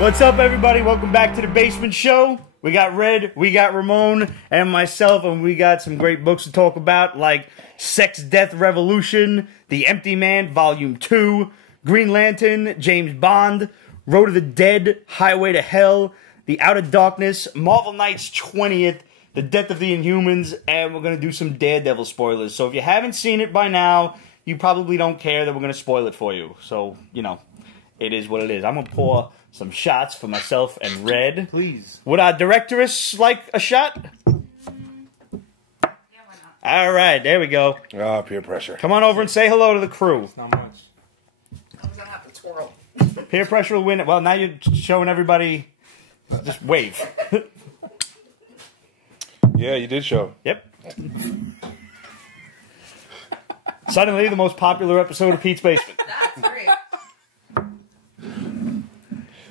What's up, everybody? Welcome back to the Basement Show. We got Red, we got Ramon, and myself, and we got some great books to talk about, like Sex, Death, Revolution, The Empty Man, Volume 2, Green Lantern, James Bond, Road to the Dead, Highway to Hell, The Outer Darkness, Marvel Knights 20th, The Death of the Inhumans, and we're going to do some Daredevil spoilers. So if you haven't seen it by now, you probably don't care that we're going to spoil it for you. So, you know, it is what it is. I'm going to pour some shots for myself and Red. Please. Would our directress like a shot? Yeah, why not? All right, there we go. Ah, peer pressure. Come on over and say hello to the crew. It's not much. I'm gonna have to twirl. Peer pressure will win it. Well, now you're showing everybody. Just wave. Yeah, you did show. Yep. Suddenly, the most popular episode of Pete's Basement. That's great.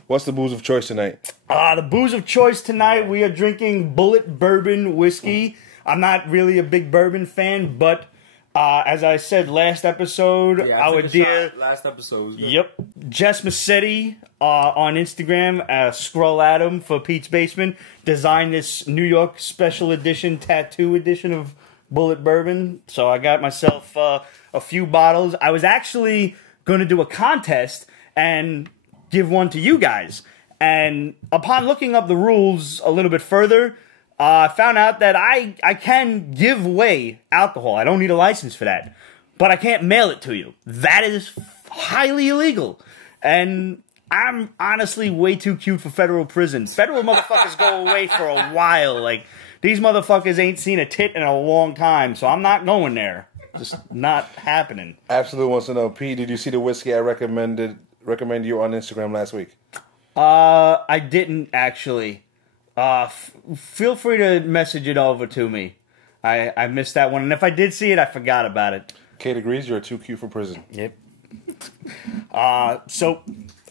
What's the booze of choice tonight? The booze of choice tonight, we are drinking Bulleit Bourbon whiskey. I'm not really a big bourbon fan, but as I said last episode, our dear... Last episode was good. Yep. Jess Massetti on Instagram, Scroll Adam for Pete's Basement, designed this New York special edition, tattoo edition of Bulleit Bourbon. So I got myself a few bottles. I was actually going to do a contest and give one to you guys. And upon looking up the rules a little bit further, I found out that I can give away alcohol. I don't need a license for that. But I can't mail it to you. That is highly illegal. And I'm honestly way too cute for federal prison. Federal motherfuckers go away for a while. Like, these motherfuckers ain't seen a tit in a long time, so I'm not going there. Just not happening. Absolute wants to know, P, did you see the whiskey I recommended you on Instagram last week? I didn't actually. Feel free to message it over to me. I missed that one, and if I did see it, I forgot about it. Kate agrees you're too cute for prison. Yep. So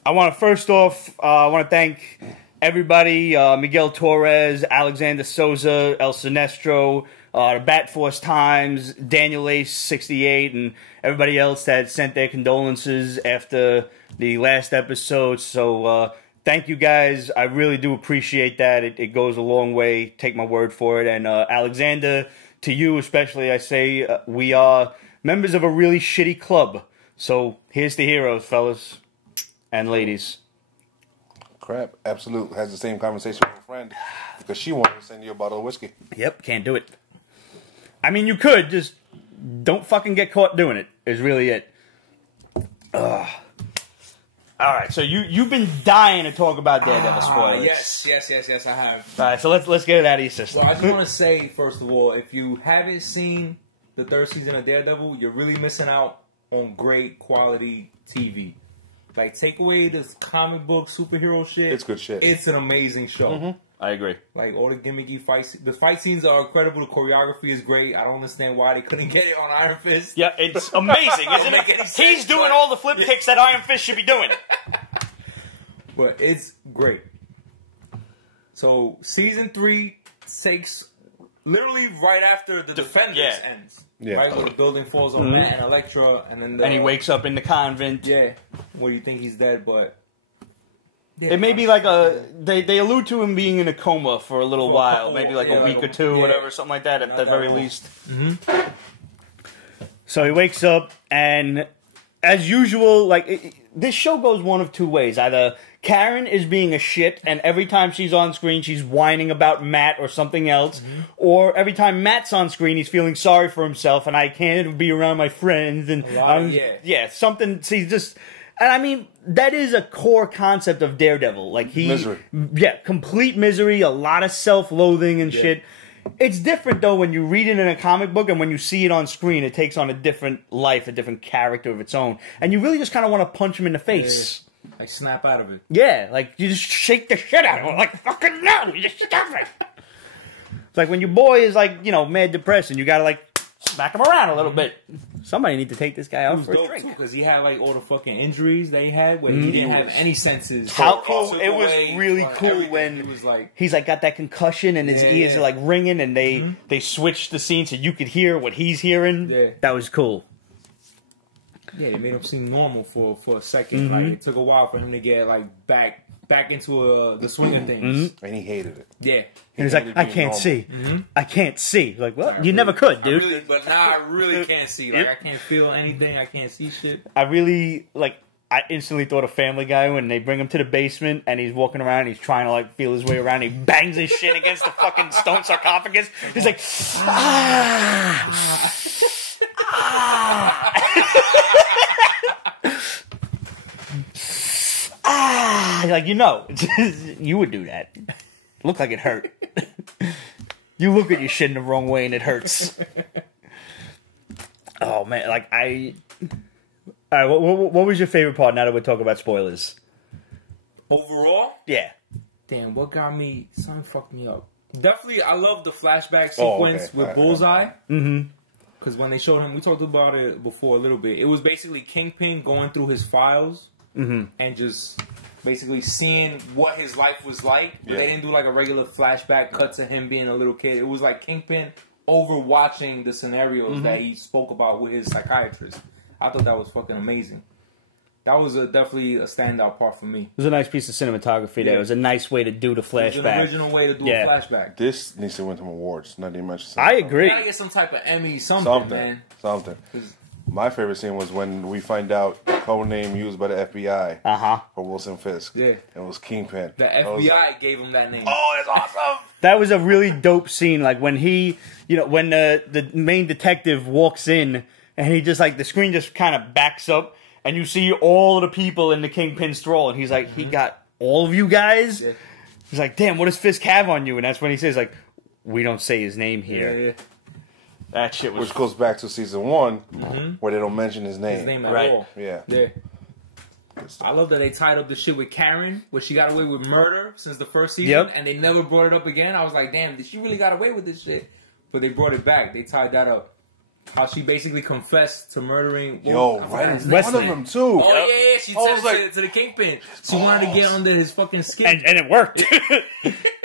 I want to first off, I want to thank everybody: Miguel Torres, Alexander Souza, El Sinestro, the Bat Force Times, Daniel Ace 68, and everybody else that sent their condolences after the last episode. So thank you guys. I really do appreciate that. It goes a long way. Take my word for it. And Alexander, to you especially, I say we are members of a really shitty club. So here's the heroes, fellas and ladies. Crap, Absolute has the same conversation with a friend because she wanted to send you a bottle of whiskey. Yep, can't do it. I mean, you could, just don't fucking get caught doing it, is really it. Ugh. Alright, so you've been dying to talk about Daredevil spoilers. Yes, I have. Alright, so let's get it out of your system. Well, I just want to say, first of all, if you haven't seen the third season of Daredevil, you're really missing out on great quality TV. Like, take away this comic book superhero shit. It's good shit. It's an amazing show. Mm-hmm. I agree. Like, all the gimmicky fights. The fight scenes are incredible. The choreography is great. I don't understand why they couldn't get it on Iron Fist. Yeah, it's amazing, isn't it? He's doing all the flip kicks that Iron Fist should be doing. But it's great. So, season 3 takes literally right after the Defenders ends. Yeah. Right? Where the building falls on Matt and Elektra. And then he wakes up in the convent. Yeah. Where you think he's dead, but... Yeah, it may be like they allude to him being in a coma for a little while, maybe like a week or two, whatever, something like that, at the very least. Mm-hmm. So he wakes up, and as usual, like this show goes one of two ways: either Karen is being a shit, and every time she's on screen, she's whining about Matt or something else, or every time Matt's on screen, he's feeling sorry for himself, and I can't be around my friends, and something. See, just. And I mean, that is a core concept of Daredevil. Like misery. Yeah, complete misery, a lot of self-loathing and shit. It's different, though, when you read it in a comic book and when you see it on screen, it takes on a different life, a different character of its own. And you really just kind of want to punch him in the face. Yeah. Like, snap out of it. Yeah, like, you just shake the shit out of him. Like, fucking no, you just stop it. It's like when your boy is, like, you know, mad depressed and you gotta, like, smack him around a little bit. Somebody need to take this guy out for a drink. Because he had like all the fucking injuries that he had where he didn't have any senses. How cool. It was really cool when was like, he's like got that concussion and his ears are like ringing and they switched the scene so you could hear what he's hearing. Yeah. That was cool. Yeah, they made him seem normal for a second. Like, it took a while for him to get like back back into the swing of things. And he hated it. Yeah. And he's like, I can't see. I can't see. Like, well, you never could, dude. But now I really can't see. Like, I can't feel anything. I can't see shit. I really, like, I instantly thought of Family Guy when they bring him to the basement and he's walking around and he's trying to, like, feel his way around. He bangs his shit against the fucking stone sarcophagus. He's like, like, you know, you would do that. Looked like it hurt. You look at your shit in the wrong way and it hurts. Oh, man, like, all right, what was your favorite part now that we're talking about spoilers? Overall? Yeah. Damn, what got me... Something fucked me up. Definitely, I love the flashback sequence with Bullseye. Because when they showed him, we talked about it before a little bit. It was basically Kingpin going through his files and just basically seeing what his life was like. Yeah. They didn't do like a regular flashback cut to him being a little kid. It was like Kingpin overwatching the scenarios that he spoke about with his psychiatrist. I thought that was fucking amazing. That was definitely a standout part for me. It was a nice piece of cinematography there. It was a nice way to do the flashback. It was an original way to do a flashback. This needs to win some awards. Not even much. I agree. You gotta get some type of Emmy, something, man. Something. My favorite scene was when we find out the code name used by the FBI for Wilson Fisk. Yeah. It was Kingpin. The FBI gave him that name. Oh, that's awesome. That was a really dope scene. Like when he, you know, when the main detective walks in and he just like, the screen just kind of backs up and you see all of the people in the Kingpin's thrall. And he's like, he got all of you guys? Yeah. He's like, damn, what does Fisk have on you? And that's when he says, like, we don't say his name here. Yeah. That shit was... Which goes back to season 1, where they don't mention his name. His name at all. Yeah. I love that they tied up the shit with Karen, where she got away with murder since the first season, and they never brought it up again. I was like, damn, did she really got away with this shit? But they brought it back. They tied that up. How she basically confessed to murdering... One of them, too. Oh, yeah. She said it to the Kingpin. She wanted to get under his fucking skin. And it worked.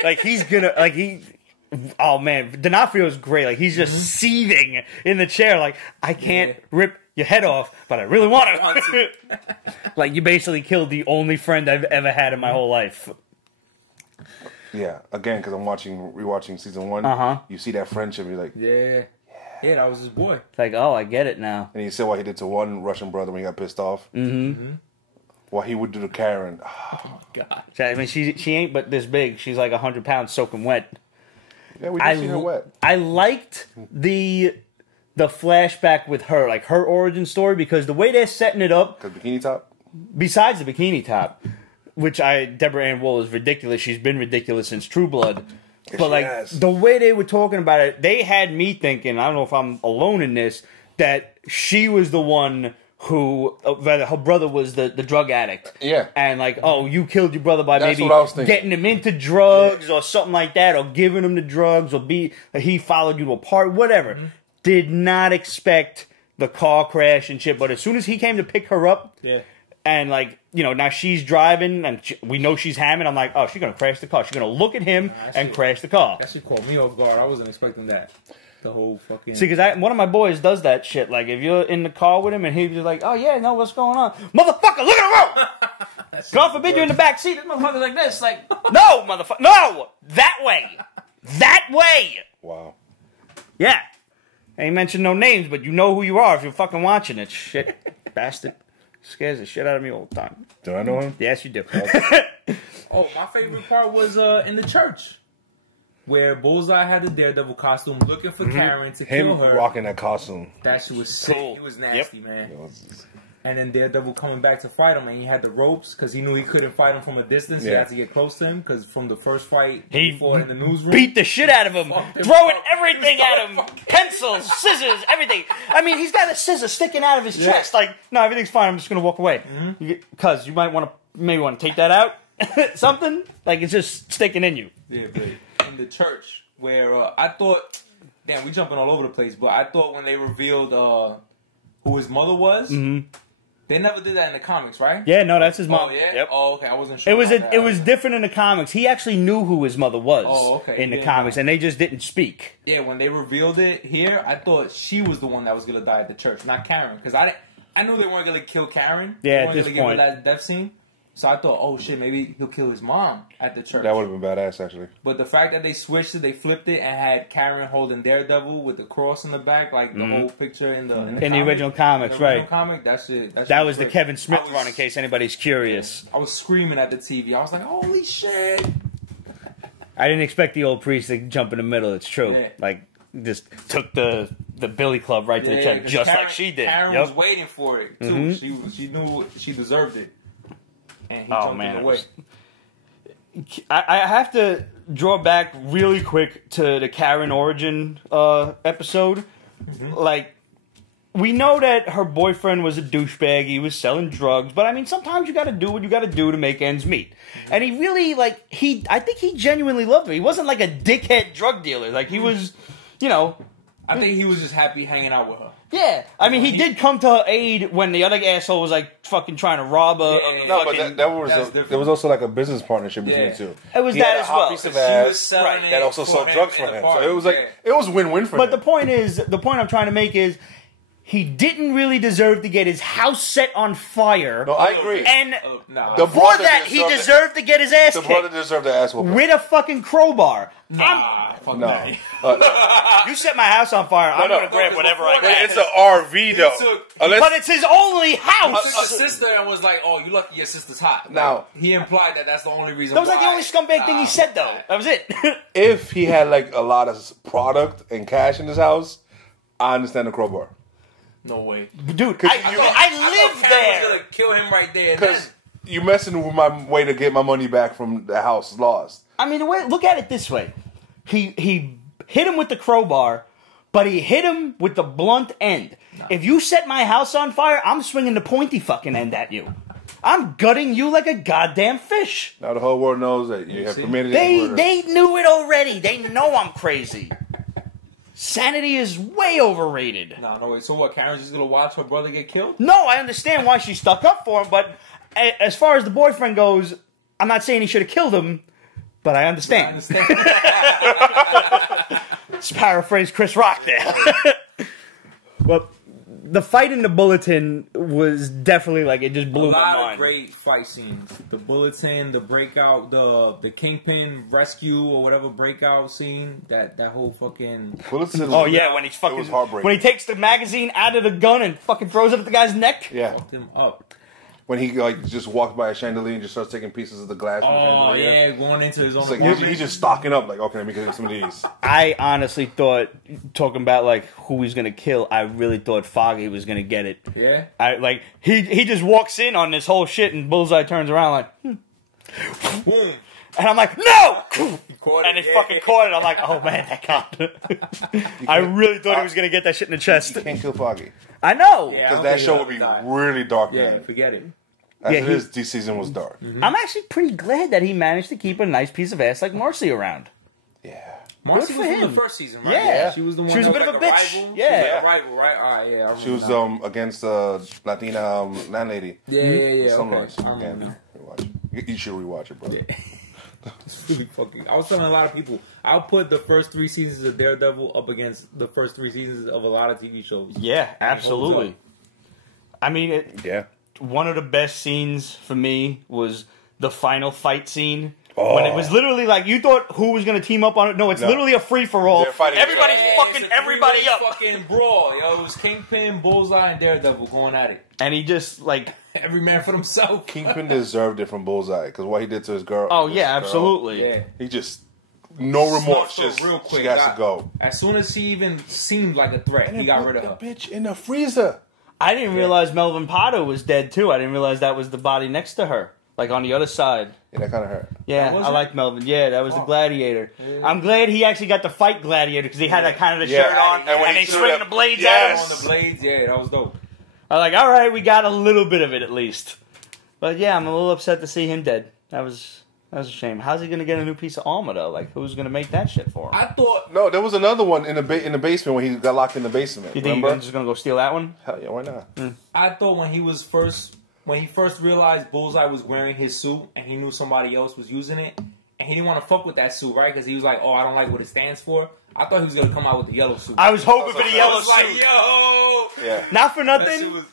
Like, he's gonna... Like, he... Oh, man. D'Onofrio's great. Like, he's just seething in the chair. Like, I can't rip your head off, but I really want to. Like, you basically killed the only friend I've ever had in my whole life. Yeah. Again, because I'm rewatching season 1. You see that friendship. You're like... Yeah, that was his boy. Like, oh, I get it now. And you see what he did to one Russian brother when he got pissed off. What he would do to Karen. Oh, God. I mean, she ain't but this big. She's like 100 pounds soaking wet. Yeah, we did see her wet. I liked the flashback with her, like her origin story, because the way they're setting it up. Because bikini top? Besides the bikini top, which Deborah Ann Wool is ridiculous. She's been ridiculous since True Blood. But like the way they were talking about it, they had me thinking, I don't know if I'm alone in this, that she was the one who, her brother was the drug addict. Yeah. And like, oh, you killed your brother by maybe getting him into drugs or something like that, or giving him the drugs, or he followed you to a party, whatever. Did not expect the car crash and shit, but as soon as he came to pick her up, and like, you know, now she's driving and we know she's hamming, I'm like, oh, she's going to crash the car. She's going to look at him and crash the car. That shit caught me off guard. I wasn't expecting that. The whole fucking... See, because one of my boys does that shit. Like, if you're in the car with him and he's just like, oh, yeah, no, what's going on? Motherfucker, look at the road! God forbid you're in the back seat. This motherfucker's like this. Like, no, motherfucker. No! That way! That way! Wow. Yeah. I ain't mentioned no names, but you know who you are if you're fucking watching it. Shit. Bastard. Scares the shit out of me all the time. Do I know him? Yes, you do. Oh, my favorite part was in the church, where Bullseye had the Daredevil costume, looking for Karen to kill her. Him rocking that costume. That shit was sick. Cool. It was nasty, man. And then Daredevil coming back to fight him, and he had the ropes, because he knew he couldn't fight him from a distance. He had to get close to him, because from the first fight he fought in the newsroom, beat the shit out of him, throwing everything at him. Pencils, scissors, everything. I mean, he's got a scissor sticking out of his chest. Like, no, everything's fine. I'm just going to walk away. Because you might maybe want to take that out. Something. Like, it's just sticking in you. Yeah, but in the church, where I thought, damn, we jumping all over the place, but I thought when they revealed who his mother was, they never did that in the comics, right? Yeah, no, that's his mom. Oh, yeah? Yep. Oh, okay, I wasn't sure. It was different in the comics. He actually knew who his mother was in the comics, and they just didn't speak. Yeah, when they revealed it here, I thought she was the one that was going to die at the church, not Karen. Because I knew they weren't going to kill Karen. Yeah, at this point. Give her that death scene. So I thought, oh shit, maybe he'll kill his mom at the church. That would have been badass, actually. But the fact that they switched it, they flipped it, and had Karen holding Daredevil with the cross in the back, like the whole picture in the original comics, right? Comic, that shit was the Kevin Smith run, in case anybody's curious. I was screaming at the TV. I was like, holy shit! I didn't expect the old priest to jump in the middle. It's true. Yeah. Like, just took the Billy Club right to the chest, just Karen, like she did. Karen was waiting for it too. She knew she deserved it. And he jumped in the way. I have to draw back really quick to the Karen origin episode. Like, we know that her boyfriend was a douchebag. He was selling drugs. But, I mean, sometimes you got to do what you got to do to make ends meet. And he really, like, I think he genuinely loved her. He wasn't like a dickhead drug dealer. Like, he was, you know. I think he was just happy hanging out with her. Yeah, I mean, he did come to her aid when the other asshole was like fucking trying to rob her. No, but there was also like a business partnership between the two. It was that as well. Piece of ass that also sold drugs for him. So it was like it was win-win for him. But the point I'm trying to make is, he didn't really deserve to get his house set on fire. No, I agree. And before that, he desered to get his ass kicked. The brother deserved the ass whooping. With a fucking crowbar. No. You set my house on fire, I'm going to grab whatever I can. It's an RV, though. But it's his only house. He took his sister and was like, oh, you lucky your sister's hot. Now, he implied that that's the only reason That was like the only scumbag thing he said, though. That was it. If he had like a lot of product and cash in his house, I understand the crowbar. No way. Dude, I live there. Was gonna kill him right there. Because you messing with my way to get my money back from the house lost. I mean, look at it this way. He hit him with the crowbar, but he hit him with the blunt end. No. If you set my house on fire, I'm swinging the pointy fucking end at you. I'm gutting you like a goddamn fish. Now the whole world knows that you have committed murder. They knew it already. They know I'm crazy. Sanity is way overrated. No way. So what, Karen's just gonna watch her brother get killed? No, I understand why she stuck up for him, but as far as the boyfriend goes, I'm not saying he should have killed him, but I understand. Let's paraphrase Chris Rock there. Well, the fight in the Bulletin was definitely like, it just blew my mind. A lot of great fight scenes. The Bulletin, the breakout, the Kingpin rescue or whatever breakout scene. That whole fucking Bulletin. Oh yeah, when he's fucking, it was heartbreaking. When he takes the magazine out of the gun and fucking throws it at the guy's neck. Yeah, fucked him up. When he like just walks by a chandelier and just starts taking pieces of the glass. Oh yeah, going into his own. Like he's just stocking up. Like, okay, let me get some of these. I honestly thought, talking about like who he's gonna kill, I really thought Foggy was gonna get it. Yeah. He just walks in on this whole shit and Bullseye turns around like, boom. And I'm like, no! And he fucking caught it. I'm like, oh man, that cop. I really thought he was gonna get that shit in the chest. You can't kill Foggy. I know. Because that show would be really dark. Yeah, forget it. As it is, this season was dark. I'm actually pretty glad that he managed to keep a nice piece of ass like Marcy around. Yeah. Marcy was from the first season, right? Yeah. She was the one. She was a bit of a bitch. Rival. Yeah. She was a rival, right? All right, yeah. She was against Latina landlady. Yeah. Sunrise. Again, you should rewatch it, brother. Yeah. It's really fucking. I was telling a lot of people, I'll put the first 3 seasons of Daredevil up against the first 3 seasons of a lot of TV shows. Yeah, absolutely. I mean, one of the best scenes for me was the final fight scene. Oh. When it was literally like, you thought who was going to team up on it. No, it's literally a free-for-all. Everybody's fucking everybody up. Fucking brawl. Yo, it was Kingpin, Bullseye, and Daredevil going at it. And he just, like... Every man for himself. Kingpin deserved it from Bullseye, because what he did to his girl... Oh, yeah, absolutely. Yeah. He just... No remorse, just real quick. She has to go. As soon as she even seemed like a threat, he got rid of her. Bitch in the freezer. I didn't realize Melvin Potter was dead, too. I didn't realize that was the body next to her. Like, on the other side. Yeah, that kind of hurt. Yeah, I like Melvin. Yeah, that was the Gladiator. Yeah. I'm glad he actually got to fight Gladiator, because he had that kind of the shirt on, and he swinging the blades at him. On the blades, yeah, that was dope. I was like, all right, we got a little bit of it, at least. But yeah, I'm a little upset to see him dead. That was a shame. How's he going to get a new piece of armor, though? Like, who's going to make that shit for him? I thought... No, there was another one in the basement when he got locked in the basement. You think you're just going to go steal that one? Hell yeah, why not? I thought when he first realized Bullseye was wearing his suit and he knew somebody else was using it, and he didn't want to fuck with that suit, right? Because he was like, oh, I don't like what it stands for. I thought he was going to come out with the yellow suit. I was hoping for the yellow suit. Like, yo! Yeah. Not for nothing.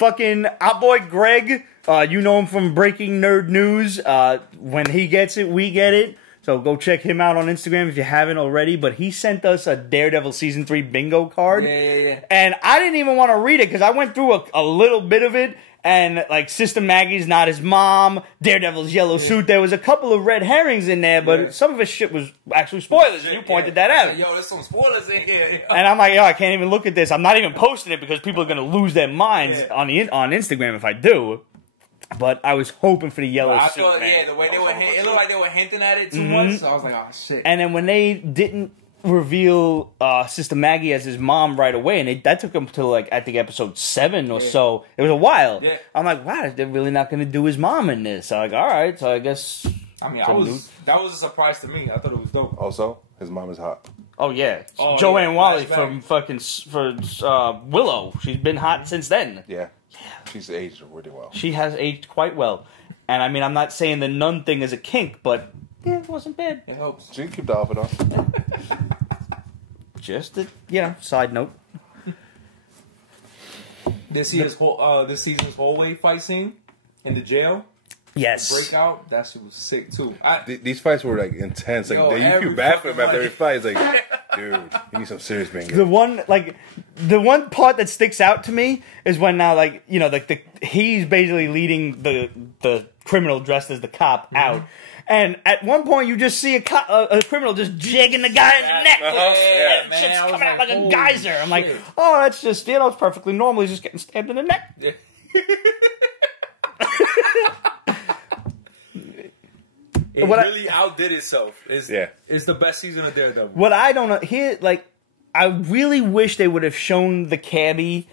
fucking our boy Greg, you know him from Breaking Nerd News. When he gets it, we get it. So go check him out on Instagram if you haven't already. But he sent us a Daredevil Season 3 bingo card. Yeah. And I didn't even want to read it because I went through a little bit of it. And, like, Sister Maggie's not his mom, Daredevil's yellow suit. There was a couple of red herrings in there, but some of his shit was actually spoilers, and you pointed that out. Yo, there's some spoilers in here. And I'm like, yo, I can't even look at this. I'm not even posting it because people are going to lose their minds on Instagram if I do. But I was hoping for the yellow suit, man. The way they were it looked like they were hinting at it too much, so I was like, oh, shit. And then when they didn't reveal Sister Maggie as his mom right away, and that took him to, like, I think episode 7 or so. It was a while. Yeah. I'm like, wow, they're really not going to do his mom in this. So I'm like, all right, so I guess. I mean, that was a surprise to me. I thought it was dope. Also, his mom is hot. Oh yeah, Joanne Wally from Willow. She's been hot since then. Yeah, she's aged really well. She has aged quite well, and I mean, I'm not saying the nun thing is a kink, but it wasn't bad. It helps. She can keep the outfit on. Just a side note. This season's hallway fight scene in the jail. Yes. Breakout. That shit was sick too. These fights were like intense. Like you feel bad for him after every fight. It's like, dude, you need some serious bingo. The one part that sticks out to me is when now, like, you know, he's basically leading the criminal dressed as the cop out. And at one point, you just see a criminal just jigging the guy in the neck. And shit's coming out like a geyser. I'm like, oh, that's just, it's perfectly normal. He's just getting stabbed in the neck. Yeah. It really outdid itself. It's the best season of Daredevil. What I don't know, I really wish they would have shown the cabbie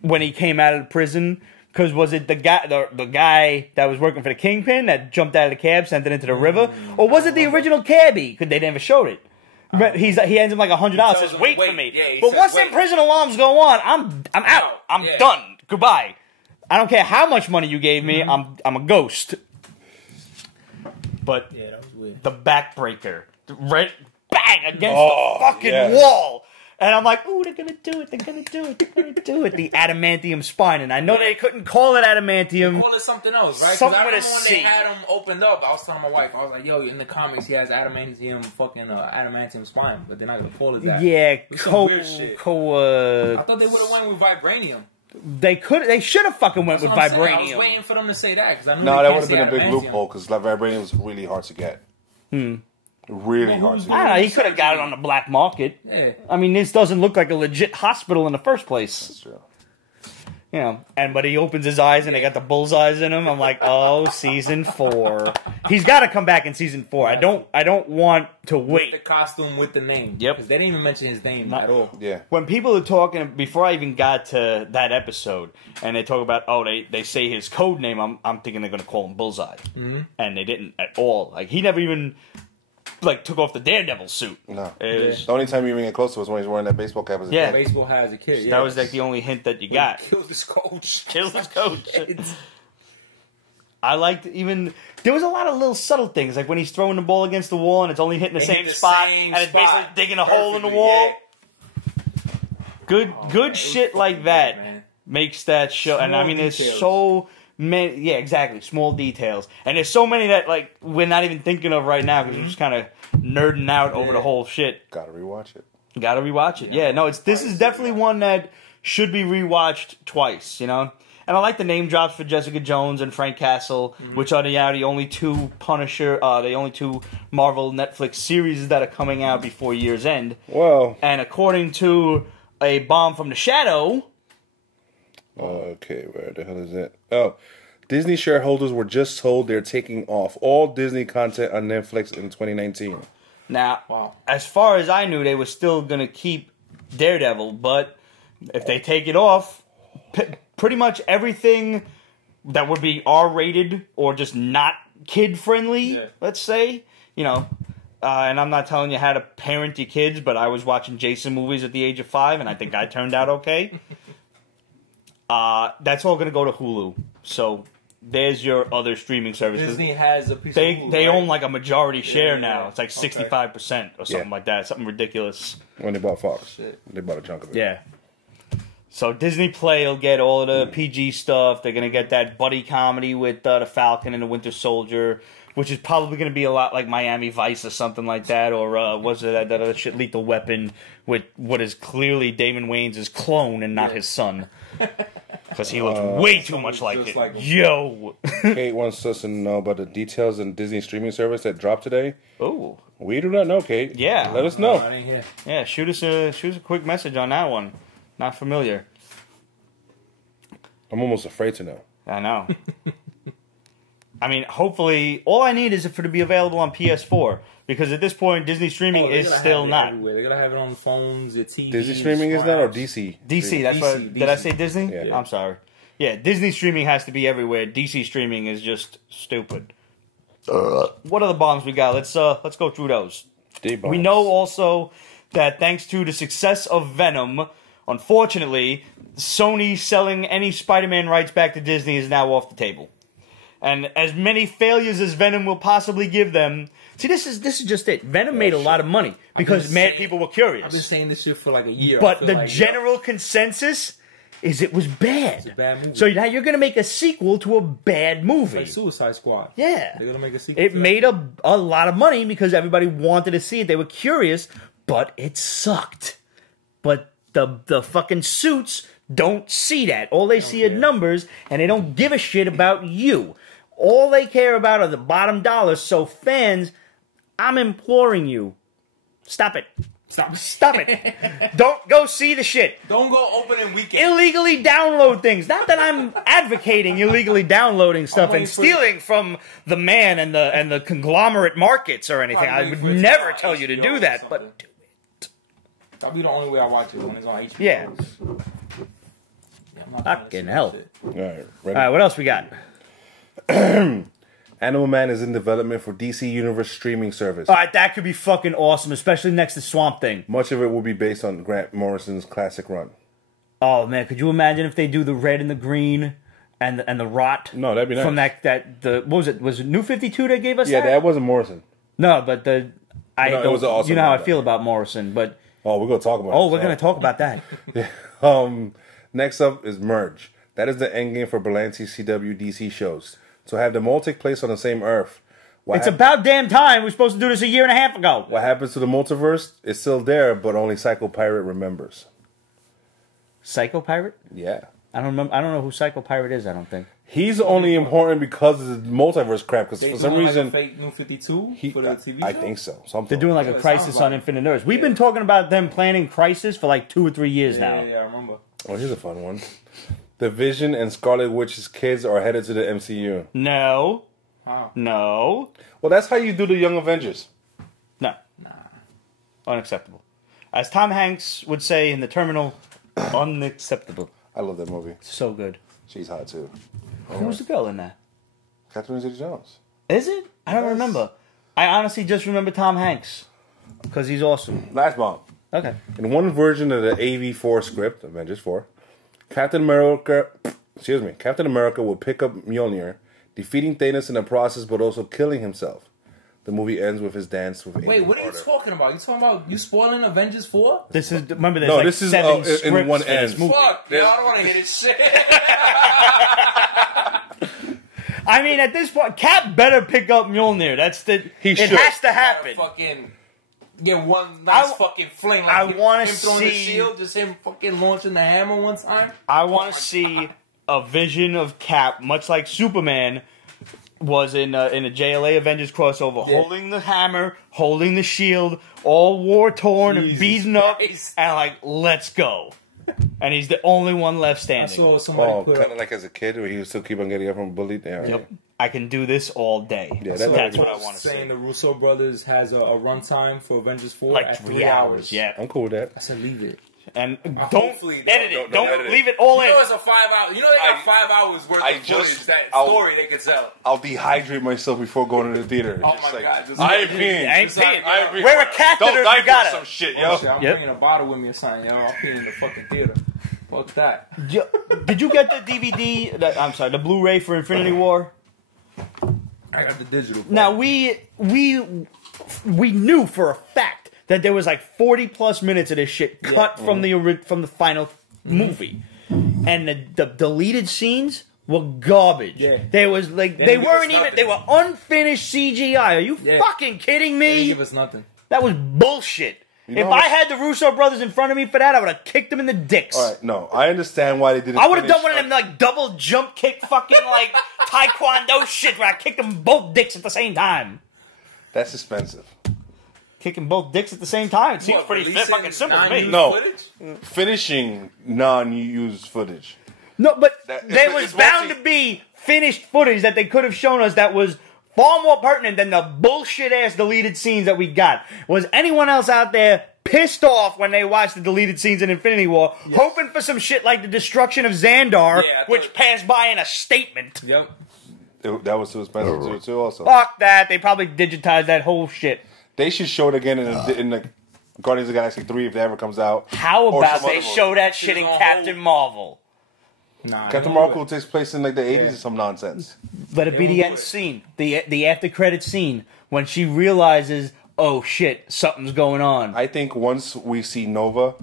when he came out of the prison. Because was it the guy that was working for the Kingpin that jumped out of the cab, sent it into the river? Or was it the original cabbie? Because they never showed it. He hands him like $100, says, wait for me. Yeah, but once them prison alarms go on, I'm out. I'm done. Goodbye. I don't care how much money you gave me, I'm a ghost. But that was weird. The backbreaker. Bang! Against the fucking wall. And I'm like, ooh, they're going to do it. They're going to do it. They're going to do it. The adamantium spine. And I know they couldn't call it adamantium. They call it something else, right? Something with a C. When they had him opened up, I was telling my wife, I was like, yo, in the comics, he has adamantium spine. But they're not going to call it that. Yeah. Weird shit. I thought they would have went with vibranium. They should have fucking went with vibranium. I was waiting for them to say that. Cause that would have been a big loophole because vibranium is really hard to get. Really hard to get. I don't know. He could have got it on the black market. Yeah. I mean, this doesn't look like a legit hospital in the first place. That's true. You know, but he opens his eyes and they got the bullseyes in him. I'm like, oh, season 4. He's got to come back in season 4. I don't want to wait. With the costume, with the name. Yep. Because they didn't even mention his name at all. Yeah. When people are talking, before I even got to that episode, and they talk about, they say his code name, I'm thinking they're going to call him Bullseye. And they didn't at all. Like, he never even took off the Daredevil suit. No. The only time you even get close to was when he's wearing that baseball cap as a kid. Baseball hat as a kid, That was like the only hint that you got. Killed his coach. I liked there was a lot of little subtle things, like when he's throwing the ball against the wall and it's only hitting the same spot, and it's basically digging a hole in the wall. Yeah. Good shit like that makes that show. Small and I mean, there's so many, exactly, small details. And there's so many that, like, we're not even thinking of right now because we're just kind of nerding out over the whole shit. Gotta rewatch it. This is definitely one that should be rewatched twice, you know? And I like the name drops for Jessica Jones and Frank Castle, which are the only two the only two Marvel Netflix series that are coming out before year's end. Whoa. And according to a bomb from the shadow... Okay, where the hell is it? Oh, Disney shareholders were just told they're taking off all Disney content on Netflix in 2019. Now, as far as I knew, they were still going to keep Daredevil, but if they take it off, pretty much everything that would be R-rated or just not kid-friendly, let's say, you know, and I'm not telling you how to parent your kids, but I was watching Jason movies at the age of 5, and I think I turned out okay. That's all going to go to Hulu. So there's your other streaming services. Disney has a piece of Hulu. They own like a majority share now. It's like 65% or something like that. Something ridiculous. When they bought Fox, they bought a chunk of it. Yeah. So Disney Play will get all of the PG stuff. They're going to get that buddy comedy with the Falcon and the Winter Soldier, which is probably going to be a lot like Miami Vice or something like that. Or was it that other shit, Lethal Weapon, with what is clearly Damon Wayans' clone and not his son. Because he looks way too much like it. Yo! Kate wants us to know about the details in Disney streaming service that dropped today. Oh. We do not know, Kate. Yeah. Let us know. I didn't hear. Yeah, shoot us a quick message on that one. Not familiar. I'm almost afraid to know. I know. I mean, hopefully, all I need is for it to be available on PS4. Because at this point, Disney streaming is still not. Everywhere. They're going to have it on phones, your TV. Disney streaming is not, or DC? DC, that's what. DC. Did I say Disney? Yeah. I'm sorry. Yeah, Disney streaming has to be everywhere. DC streaming is just stupid. What other bombs we got? Let's go through those. We know also that thanks to the success of Venom, unfortunately, Sony selling any Spider-Man rights back to Disney is now off the table. And as many failures as Venom will possibly give them, see, this is just it. Venom made a lot of money because mad people were curious. I've been saying this shit for like a year. But the general consensus is it was bad. It's a bad movie. So now you're going to make a sequel to a bad movie. Like Suicide Squad. Yeah. They're going to make a sequel. It made a lot of money because everybody wanted to see it. They were curious, but it sucked. But the fucking suits don't see that. All they see are numbers, and they don't give a shit about you. All they care about are the bottom dollars. So fans, I'm imploring you, stop it. Stop it. Don't go see the shit. Don't go opening weekend. Illegally download things. Not that I'm advocating illegally downloading stuff and stealing from the man and the conglomerate markets or anything. I would never tell you to do that, but do it. That'll be the only way I watch it when it's on HBO. Yeah. I'm not Fucking hell. All right, All right, what else we got? Animal Man is in development for DC Universe streaming service. All right, that could be fucking awesome, especially next to Swamp Thing. Much of it will be based on Grant Morrison's classic run. Oh man, could you imagine if they do the red and the green and the rot? No, that'd be nice. From what was it? Was it New 52 that gave us Yeah, that? that wasn't Morrison. No, but it was awesome. You know how I feel about Morrison, but Oh, we're gonna talk about. oh, we're gonna talk about that. Next up is Merge. That is the endgame for Berlanti CW DC shows. So have them all take place on the same Earth. It's about damn time. We're supposed to do this a year and a half ago. What happens to the multiverse is still there, but only Psycho Pirate remembers. Psycho Pirate? Yeah. I don't know who Psycho Pirate is. I don't think He's only important because of the multiverse crap. Because for some reason, like a fake New 52 for the TV show? I think so. Something. they're doing like a Crisis on Infinite Earths. We've been talking about them planning Crisis for like 2 or 3 years now. Yeah, I remember. Oh, here's a fun one. The Vision and Scarlet Witch's kids are headed to the MCU. No. How? No. Well, that's how you do the Young Avengers. No. Nah. Unacceptable. As Tom Hanks would say in The Terminal, unacceptable. I love that movie. So good. She's hot too. Who's the girl in that? Catherine Zeta-Jones. Is it? I don't remember. I honestly just remember Tom Hanks. Because he's awesome. Last bomb. Okay. In one version of the AV4 script, Avengers 4, Captain America will pick up Mjolnir, defeating Thanos in the process, but also killing himself. The movie ends with his dance with Wait, what are you talking about? You talking about you spoiling Avengers 4? This is remember there's No, like this is, 7 in scripts one for this end. movie. Fuck, I don't want to hear this shit. I mean, at this point, Cap better pick up Mjolnir. It has to happen. Fucking get one nice fucking fling. Like I want him to throwing the see shield, just him fucking launching the hammer one time. I want to see a vision of Cap, much like Superman was in a JLA Avengers crossover, holding the hammer, holding the shield, all war torn and beaten up, and like, let's go. And he's the only one left I standing. saw somebody put kind of like as a kid where he would still keep on getting up from Bulleit. Yeah, Yep. I can do this all day. Yeah, that's what I want to saying see. the Russo brothers has a runtime for Avengers 4 Like at 3 hours. Yeah. I'm cool with that. I said leave it. And don't Hopefully edit it. don't Don't edit leave it all You in. know it's a 5 hour. You know they got 5 hours worth of footage. That story they could sell. I'll dehydrate myself before going to the theater. Oh my god! Just I ain't peeing. I ain't peeing. I ain't peeing. Wear a catheter Don't if die you got for it. some shit, Oh, yo. shit, I'm Yep. bringing a bottle with me or something, yo. I'll pee in the fucking theater. Fuck that. Did you get the DVD? The Blu-ray for Infinity War? I got the digital. Now we knew for a fact that there was like 40 plus minutes of this shit cut from the final movie, and the deleted scenes were garbage. Yeah. They was like they didn't give us weren't even. nothing. They were unfinished CGI. Are you fucking kidding They me? didn't give us nothing. That was bullshit. You know If what- I had the Russo brothers in front of me for that, I would have kicked them in the dicks. All right, no, I understand why they didn't. I would have finish done one of them like double jump kick fucking like taekwondo shit where I kicked them both dicks at the same time. That's expensive. Kicking both dicks at the same time. It seems What, pretty releasing fucking simple to me. non-used No. footage? Finishing non-used footage. No, but That- there it's- was it's bound mostly- to be finished footage that they could have shown us that was far more pertinent than the bullshit ass deleted scenes that we got. Was anyone else out there pissed off when they watched the deleted scenes in Infinity War, hoping for some shit like the destruction of Xandar, Yeah, I thought- which passed by in a statement? Yep. That was too expensive to do too. Also, Fuck that. They probably digitized that whole shit. they should show it again in the Guardians of the Galaxy 3 if it ever comes out. How Or about some they other show that shit in It's on Captain hold. Marvel? Nah, Captain they won't Marvel do takes place in like the 80s Yeah. or some nonsense. Let it be won't the do end it. scene, the after credit scene when she realizes, oh shit, something's going on. I think once we see Nova,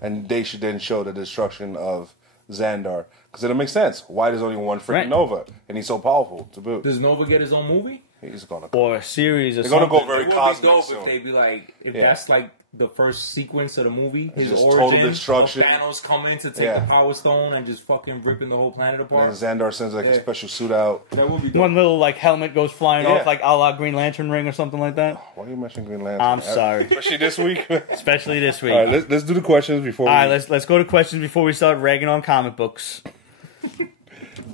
and they should then show the destruction of Xandar. Because it'll make sense. Why there's only one freaking Right. Nova? And he's so powerful to boot. Does Nova get his own movie? He's gonna Or a series or They're gonna something. go very It would be cosmic dope soon. if they be like, if Yeah. that's like the first sequence of the movie, his just origin, total destruction. of Thanos coming to take Yeah. the Power Stone and just fucking ripping the whole planet And apart. then Xandar sends like a Yeah. special suit out. That would be dope. One little like helmet goes flying Yeah. off like a la Green Lantern ring or something like that. Why are you mentioning Green Lantern? I'm sorry. Especially this week. All Especially this week. right, let's do the questions before. All right, let's go to questions before we start ragging on comic books.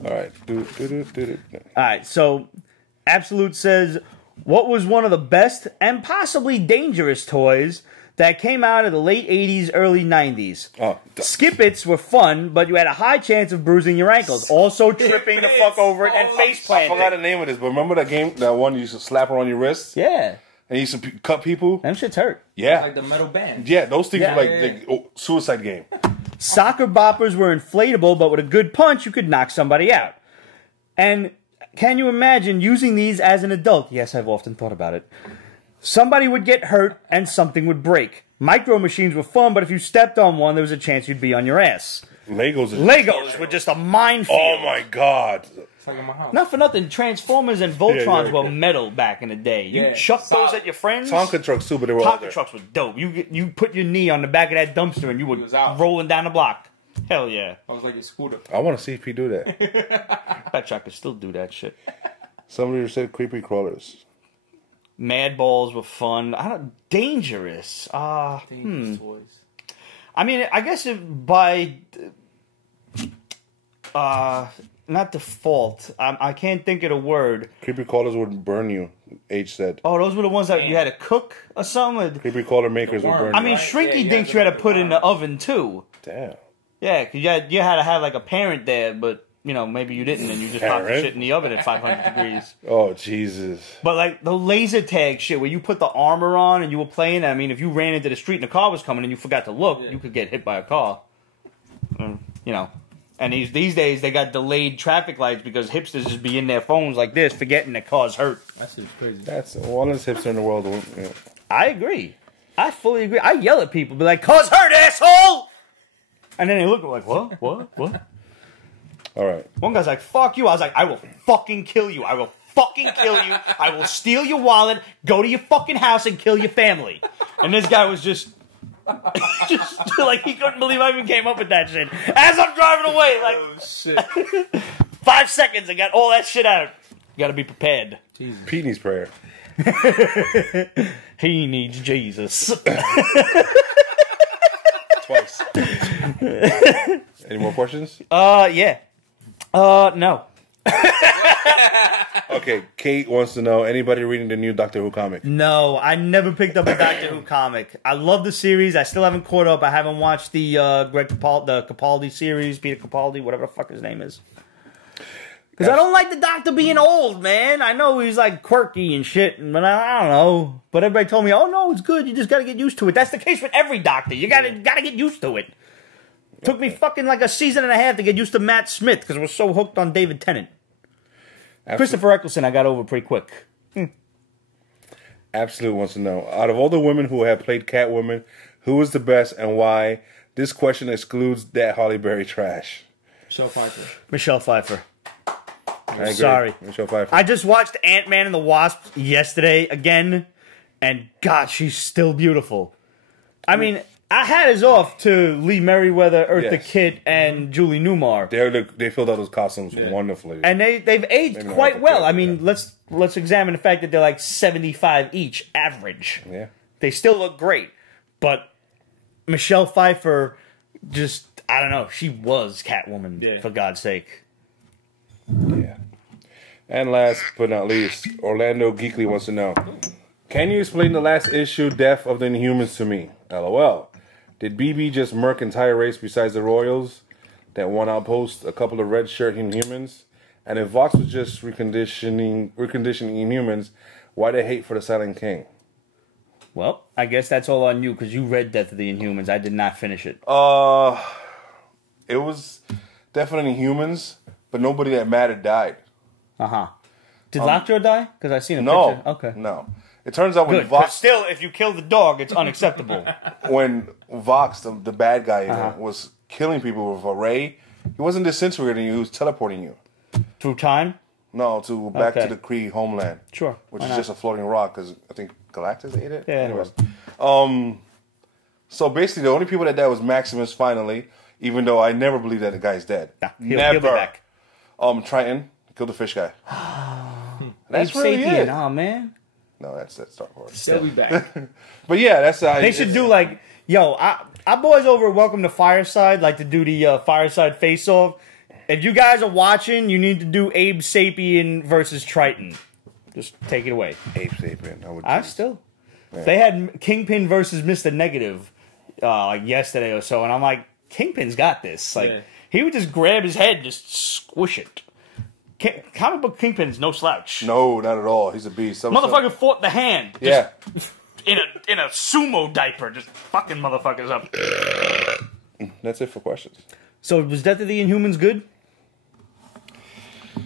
All right. Do. All right, so Absolute says, what was one of the best and possibly dangerous toys that came out of the late 80s, early 90s? Oh, Skip-its were fun, but you had a high chance of bruising your ankles. Also tripping the fuck over it and face I forgot planting. the name of this, but remember that game, that one you used to slap her on your wrists Yeah, and you used to cut people? them shits hurt. Yeah. Like the metal band. Yeah, those things Yeah. were like, Yeah. suicide game. Soccer boppers were inflatable, but with a good punch, you could knock somebody out. And can you imagine using these as an adult? Yes, I've often thought about it. Somebody would get hurt and something would break. Micro machines were fun, but if you stepped on one, there was a chance you'd be on your ass. Legos were just a minefield. Oh my god. It's like in my house. Not for nothing, Transformers and Voltrons yeah. were metal back in the day. You Yeah, chuck those solid. at your friends. Tonka trucks too, but they were Tonka older. trucks was dope. You put your knee on the back of that dumpster and you were was out. rolling down the block. Hell yeah. I was like a scooter. I want to see if he do that. I bet you I could still do that shit. Somebody said creepy crawlers. Mad balls were fun. Dangerous. Dangerous toys. I mean, I guess by not default. I can't think of the word. Creepy crawlers would burn you, H said. Oh, those were the ones that you had to cook or something. Creepy crawler makers would worm. burn I you. mean, Right. Shrinky Yeah, Dinks you you had had to to put put in the oven too. Damn. Yeah, because you had to have like a parent there, but you know maybe you didn't, and you just popped the Parent? shit in the oven at 500 degrees. Oh, Jesus. But like the laser tag shit, where you put the armor on and you were playing. I mean, if you ran into the street and a car was coming and you forgot to look, you could get hit by a car. You know. And these days they got delayed traffic lights because hipsters just be in their phones like this, forgetting that cars hurt. That shit's crazy. That's one of the hipster in the world. Yeah. I agree. I fully agree. I yell at people, be like, "Cars hurt, asshole!" And then they look like, "What? What?" All right. One guy's like, "Fuck you." I was like, "I will fucking kill you. I will fucking kill you. I will steal your wallet, go to your fucking house, and kill your family." And this guy was just like, he couldn't believe I even came up with that shit. As I'm driving away, like, Oh shit. 5 seconds, I got all that shit out. You gotta be prepared. Jesus. Pete needs prayer. He needs Jesus. Twice. Any more questions? Yeah. No. Okay, Kate wants to know, anybody reading the new Doctor Who comic? No, I never picked up a Doctor Who comic. I love the series. I still haven't caught up. I haven't watched the Capaldi series, Peter Capaldi, whatever the fuck his name is. Because I don't like the Doctor being old, man. I know he's like quirky and shit, but I don't know. But everybody told me, "Oh no, it's good. You just gotta get used to it." That's the case with every Doctor. You gotta get used to it. Took me fucking like a season and a half to get used to Matt Smith because I was so hooked on David Tennant. Christopher Eccleston, I got over pretty quick. Absolute wants to know, out of all the women who have played Catwoman, who is the best and why? This question excludes that Halle Berry trash. Michelle Pfeiffer. I agree. Sorry. Michelle Pfeiffer. I just watched Ant-Man and the Wasp yesterday again, and God, she's still beautiful. I mean, I had his off to Lee Merriweather, Eartha Kitt, and Julie Newmar. They filled out those costumes wonderfully. And they've aged Maybe quite not well. Kitt, I mean, let's examine the fact that they're like 75 each, average. Yeah. They still look great. But Michelle Pfeiffer just, I don't know, she was Catwoman, for God's sake. Yeah. And last but not least, Orlando Geekly wants to know, can you explain the last issue death of the Inhumans to me? LOL. Did BB just murk entire race besides the Royals? That one outpost, a couple of red shirt Inhumans? And if Vox was just reconditioning Inhumans, why the hate for the Silent King? Well, I guess that's all on you because you read Death of the Inhumans. I did not finish it. It was definitely Inhumans, but nobody that mattered died. Did Lockjaw die? Because I seen a No. picture. Okay. No. It turns out when Good. Vox... 'Cause still, if you kill the dog, it's unacceptable. when Vox, the bad guy, was killing people with a ray, he wasn't disintegrating you, he was teleporting you. Through time? No, back to the Kree homeland. Sure. Which is just a floating rock, because I think Galactus ate it? Yeah, anyways. So basically, the only people that died was Maximus, finally, even though I never believed that the guy's dead. Nah, never. He'll be back. Triton killed the fish guy. That's Abe really Sapien, it. oh man. No, that's Star Wars. They'll be back. But yeah, that's... They should do like, our boys over at Welcome to Fireside like to do the Fireside face-off. If you guys are watching, you need to do Abe Sapien versus Triton. Just take it away. Abe Sapien. Yeah. They had Kingpin versus Mr. Negative like yesterday or so, and I'm like, Kingpin's got this. Like, he would just grab his head and just squish it. Comic book Kingpin's no slouch. No, not at all. He's a beast. Motherfucker fought the hand. Yeah. In a sumo diaper, just fucking motherfuckers up. That's it for questions. So was Death of the Inhumans good?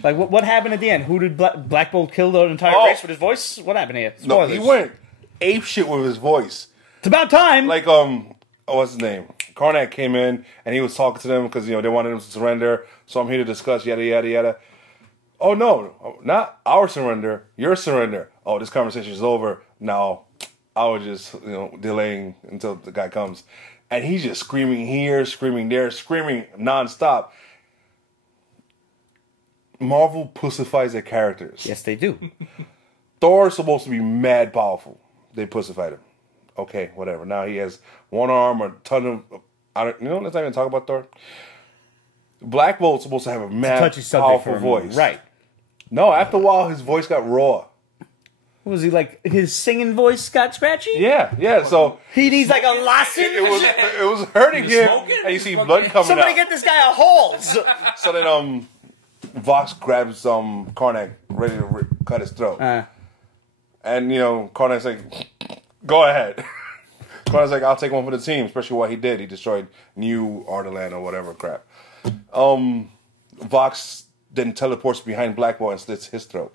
Like what happened at the end? Who did Black Bolt kill the entire race with his voice? What happened here? Spoilers. No, he went ape shit with his voice. It's about time. Like what's his name? Karnak came in and he was talking to them because they wanted him to surrender. So I'm here to discuss yada yada yada. Oh no, not our surrender, your surrender. Oh, this conversation is over. No, I was just delaying until the guy comes, and he's just screaming here, screaming there, screaming nonstop. Marvel pussifies their characters. Yes, they do. Thor's supposed to be mad powerful. They pussified him. Okay, whatever. Now he has one arm, a ton of. Let's not even talk about Thor. Black Bolt's supposed to have a mad, powerful voice. Right. No, after a while, his voice got raw. What was he like? His singing voice got scratchy? Yeah. So he needs like a lozenge? It was hurting him. And you see blood coming Somebody out. get this guy a Halls. So then Vox grabs Karnak, ready to cut his throat. And, Karnak's like, go ahead. Karnak's like, I'll take one for the team, especially what he did. He destroyed New Ardalan or whatever crap. Vox then teleports behind Black Bolt and slits his throat.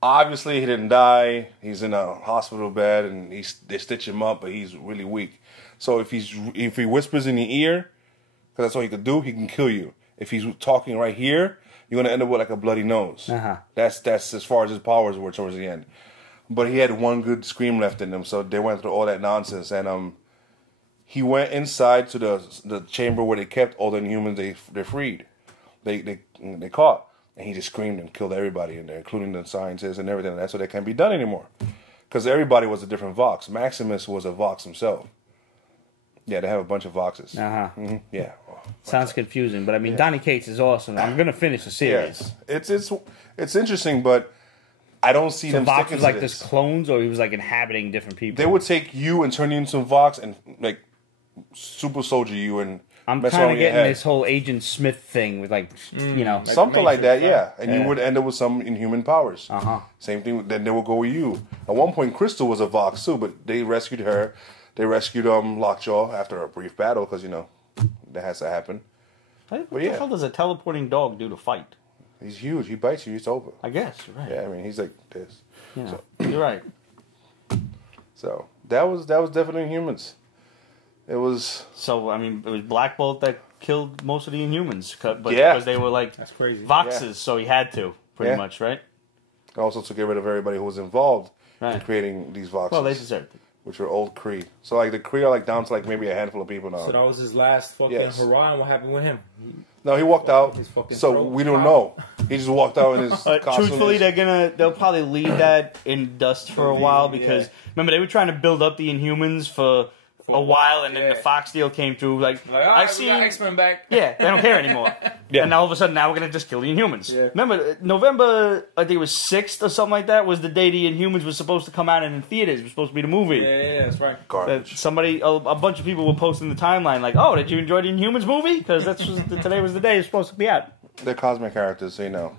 Obviously, he didn't die. He's in a hospital bed, and they stitch him up, but he's really weak. So if he whispers in your ear, because that's all he could do, he can kill you. If he's talking right here, you're gonna end up with like a bloody nose. That's as far as his powers were towards the end. But he had one good scream left in him, so they went through all that nonsense, and he went inside to the chamber where they kept all the Inhumans they freed. They caught. And he just screamed and killed everybody in there, including the scientists and everything. And that's what that can't be done anymore. Because everybody was a different Vox. Maximus was a Vox himself. Yeah, they have a bunch of Voxes. Yeah. Oh, Sounds confusing, but I mean, Donny Cates is awesome. I'm going to finish the series. Yes. It's interesting, but I don't see them Vox sticking was like to this clones, or he was like inhabiting different people? They would take you and turn you into a Vox and like super soldier you and I'm kind of getting this whole Agent Smith thing with something like that, yeah. And you would end up with some inhuman powers. Same thing. Then they will go with you. At one point, Crystal was a Vox too, but they rescued her. They rescued Lockjaw after a brief battle because that has to happen. What the hell does a teleporting dog do to fight? He's huge. He bites you. It's over. I guess you're right. Yeah, I mean he's like this. You're right. So that was definitely Humans. It was... So, I mean, it was Black Bolt that killed most of the Inhumans. But Yeah. because they were, like, That's crazy. Voxes, Yeah. so he had to, pretty much, right? Also to get rid of everybody who was involved in Right. creating these Voxes. Well, they deserved it. Which are old Kree. So, like, the Kree are, like, down to, like, maybe a handful of people now. So that was his last fucking Yes. hurrah, and what happened with him? No, he walked out, His fucking so throat we don't popped. know. He just walked out in his costume. Truthfully, they'll probably leave that in dust for a while because remember they were trying to build up the Inhumans for a while, and then the Fox deal came through. Like I've we got seen, X-Men back. yeah, they don't care anymore. Yeah. And now all of a sudden, now we're gonna just kill the Inhumans. Yeah. Remember, November, I think it was 6th or something like that, was the day the Inhumans was supposed to come out and in theaters. It was supposed to be the movie. Yeah, that's right. That Garbage. somebody, a bunch of people were posting the timeline like, "Oh, did you enjoy the Inhumans movie? Because today was the day it's supposed to be out." They're cosmic characters, so you know.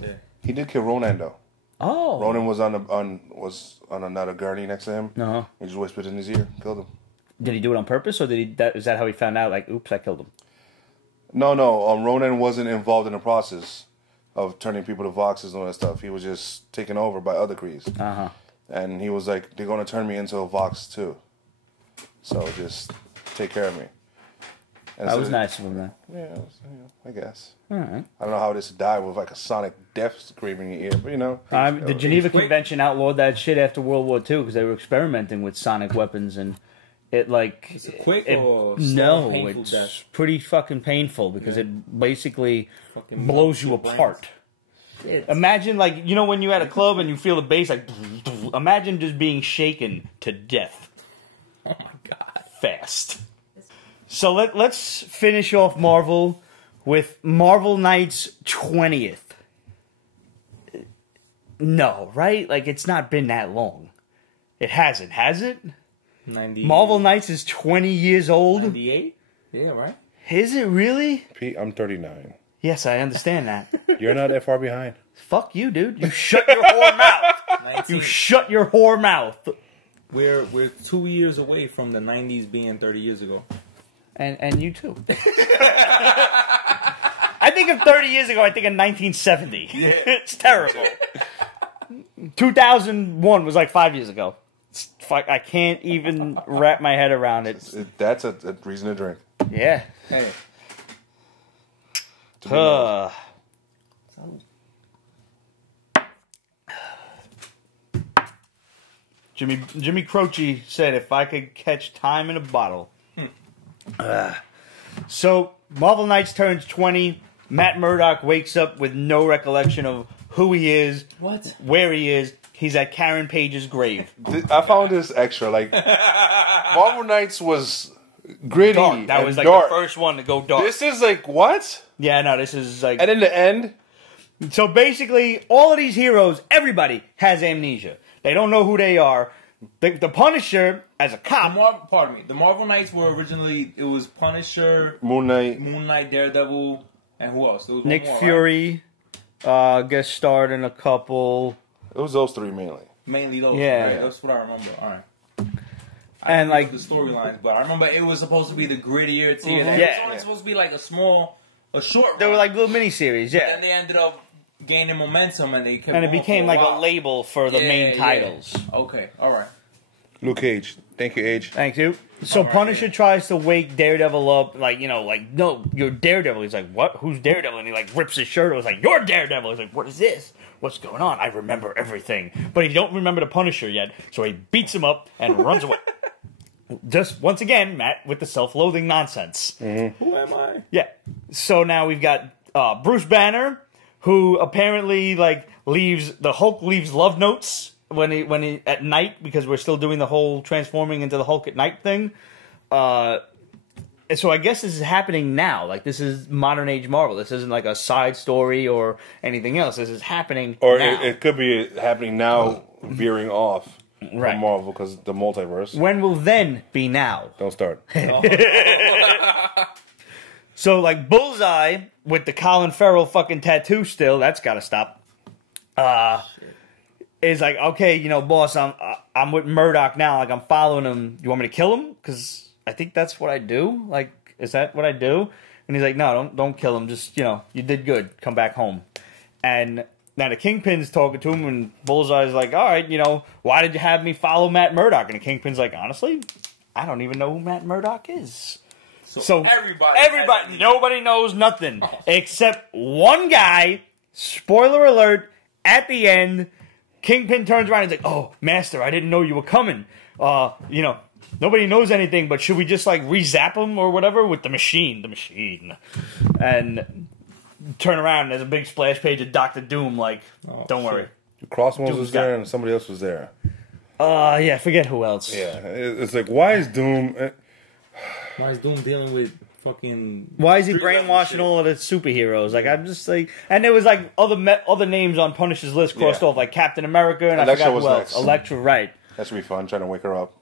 Yeah. He did kill Ronan, though. Oh, Ronan was on another gurney next to him. no. He just whispered in his ear, killed him. Did he do it on purpose, or did he? Is that how he found out? Like, oops, I killed him. No. Ronan wasn't involved in the process of turning people to Voxes and all that stuff. He was just taken over by other Krees. Uh huh. And he was like, they're going to turn me into a Vox, too. So just take care of me. And That so- was nice of him, man. Yeah, I guess. All right. I don't know how this died with like a sonic death screaming in your ear, but you know. The Geneva quick. Convention outlawed that shit after World War II because they were experimenting with sonic weapons and it like Is it quick it- or slow no, and painful it's death? pretty fucking painful because it basically Fucking blows you melts your apart. brains. Imagine like you know when you're at a club and you feel the bass like imagine just being shaken to death Oh my god. fast. So let's finish off Marvel with Marvel Knights 20th. No, right? Like it's not been that long. It hasn't, has it? 90, Marvel Knights is 20 years old. 98? Yeah, right? Is it really? Pete, I'm 39. Yes, I understand that. You're not that far behind. Fuck you, dude. You shut your whore mouth. 19. You shut your whore mouth. We're 2 years away from the 90s being 30 years ago. And you too. I think of 30 years ago, I think of 1970. Yeah. It's terrible. 2001 was like 5 years ago. I can't even wrap my head around it. That's a reason to drink. Yeah. Hey. To be honest. Jimmy Croce said if I could catch time in a bottle. So Marvel Knights turns 20. Matt Murdock wakes up with no recollection of who he is, What? where he is. He's at Karen Page's grave. I found this extra. Like, Marvel Knights was gritty. Dark. That and was like dark. the first one to go dark. This is like, what? Yeah, no, this is like. And in the end, So basically, all of these heroes, everybody has amnesia. They don't know who they are. The Punisher, as a cop, Pardon me. The Marvel Knights were originally, it was Punisher, Moon Knight. Moon Knight, Daredevil, and who else? There was one Nick more, right? Fury, guest starred in a couple. It was those three mainly. Mainly those. Yeah. Right? That's what I remember. All right. And like, The storylines, but I remember it was supposed to be the grittier tier. Mhm. It Yeah. was only supposed to be like a short. they were run. like little miniseries, yeah. And they ended up gaining momentum, and they kept. And it going became for like while. a label for the Yeah, main yeah. titles. Okay, all right. Luke Cage. Thank you, Age. Thank you. So Alright. Punisher tries to wake Daredevil up, like, no, you're Daredevil. He's like, what? Who's Daredevil? And he like rips his shirt. It was like, you're Daredevil. He's like, what is this? What's going on? I remember everything. But he don't remember the Punisher yet, so he beats him up and runs away. Just, once again, Matt, with the self-loathing nonsense. Who am I? Yeah. So now we've got Bruce Banner, who apparently the Hulk leaves love notes when he at night because we're still doing the whole transforming into the Hulk at night thing. And so I guess this is happening now. Like this is modern age Marvel. This isn't like a side story or anything else. This is happening Or now. it could be happening now, veering off Right. from Marvel because the multiverse. When will then be now? Don't start. So, like, Bullseye, with the Colin Farrell fucking tattoo still, that's gotta stop. Is like, okay, boss, I'm with Murdoch now. Like, I'm following him. You want me to kill him? Because I think that's what I do. Like, is that what I do? And he's like, no, don't kill him. Just, you did good. Come back home. And now the Kingpin's talking to him, and Bullseye's like, all right, why did you have me follow Matt Murdock? And the Kingpin's like, honestly, I don't even know who Matt Murdock is. So everybody, nobody knows nothing except one guy. Spoiler alert! At the end, Kingpin turns around and is like, "Oh, Master, I didn't know you were coming. Nobody knows anything, but should we just like re-zap him or whatever with the machine?" And turn around, and there's a big splash page of Doctor Doom. Like, don't worry. Crossbones was there, and somebody else was there. Yeah, forget who else. Yeah, it's like, why is Doom? Why is Doom dealing with fucking? Why is he brainwashing all of the superheroes? Like, I'm just like, and there was like other names on Punisher's list crossed off, like Captain America, and Elektra I forgot who else. next. Elektra, right? That should be fun. Trying to wake her up.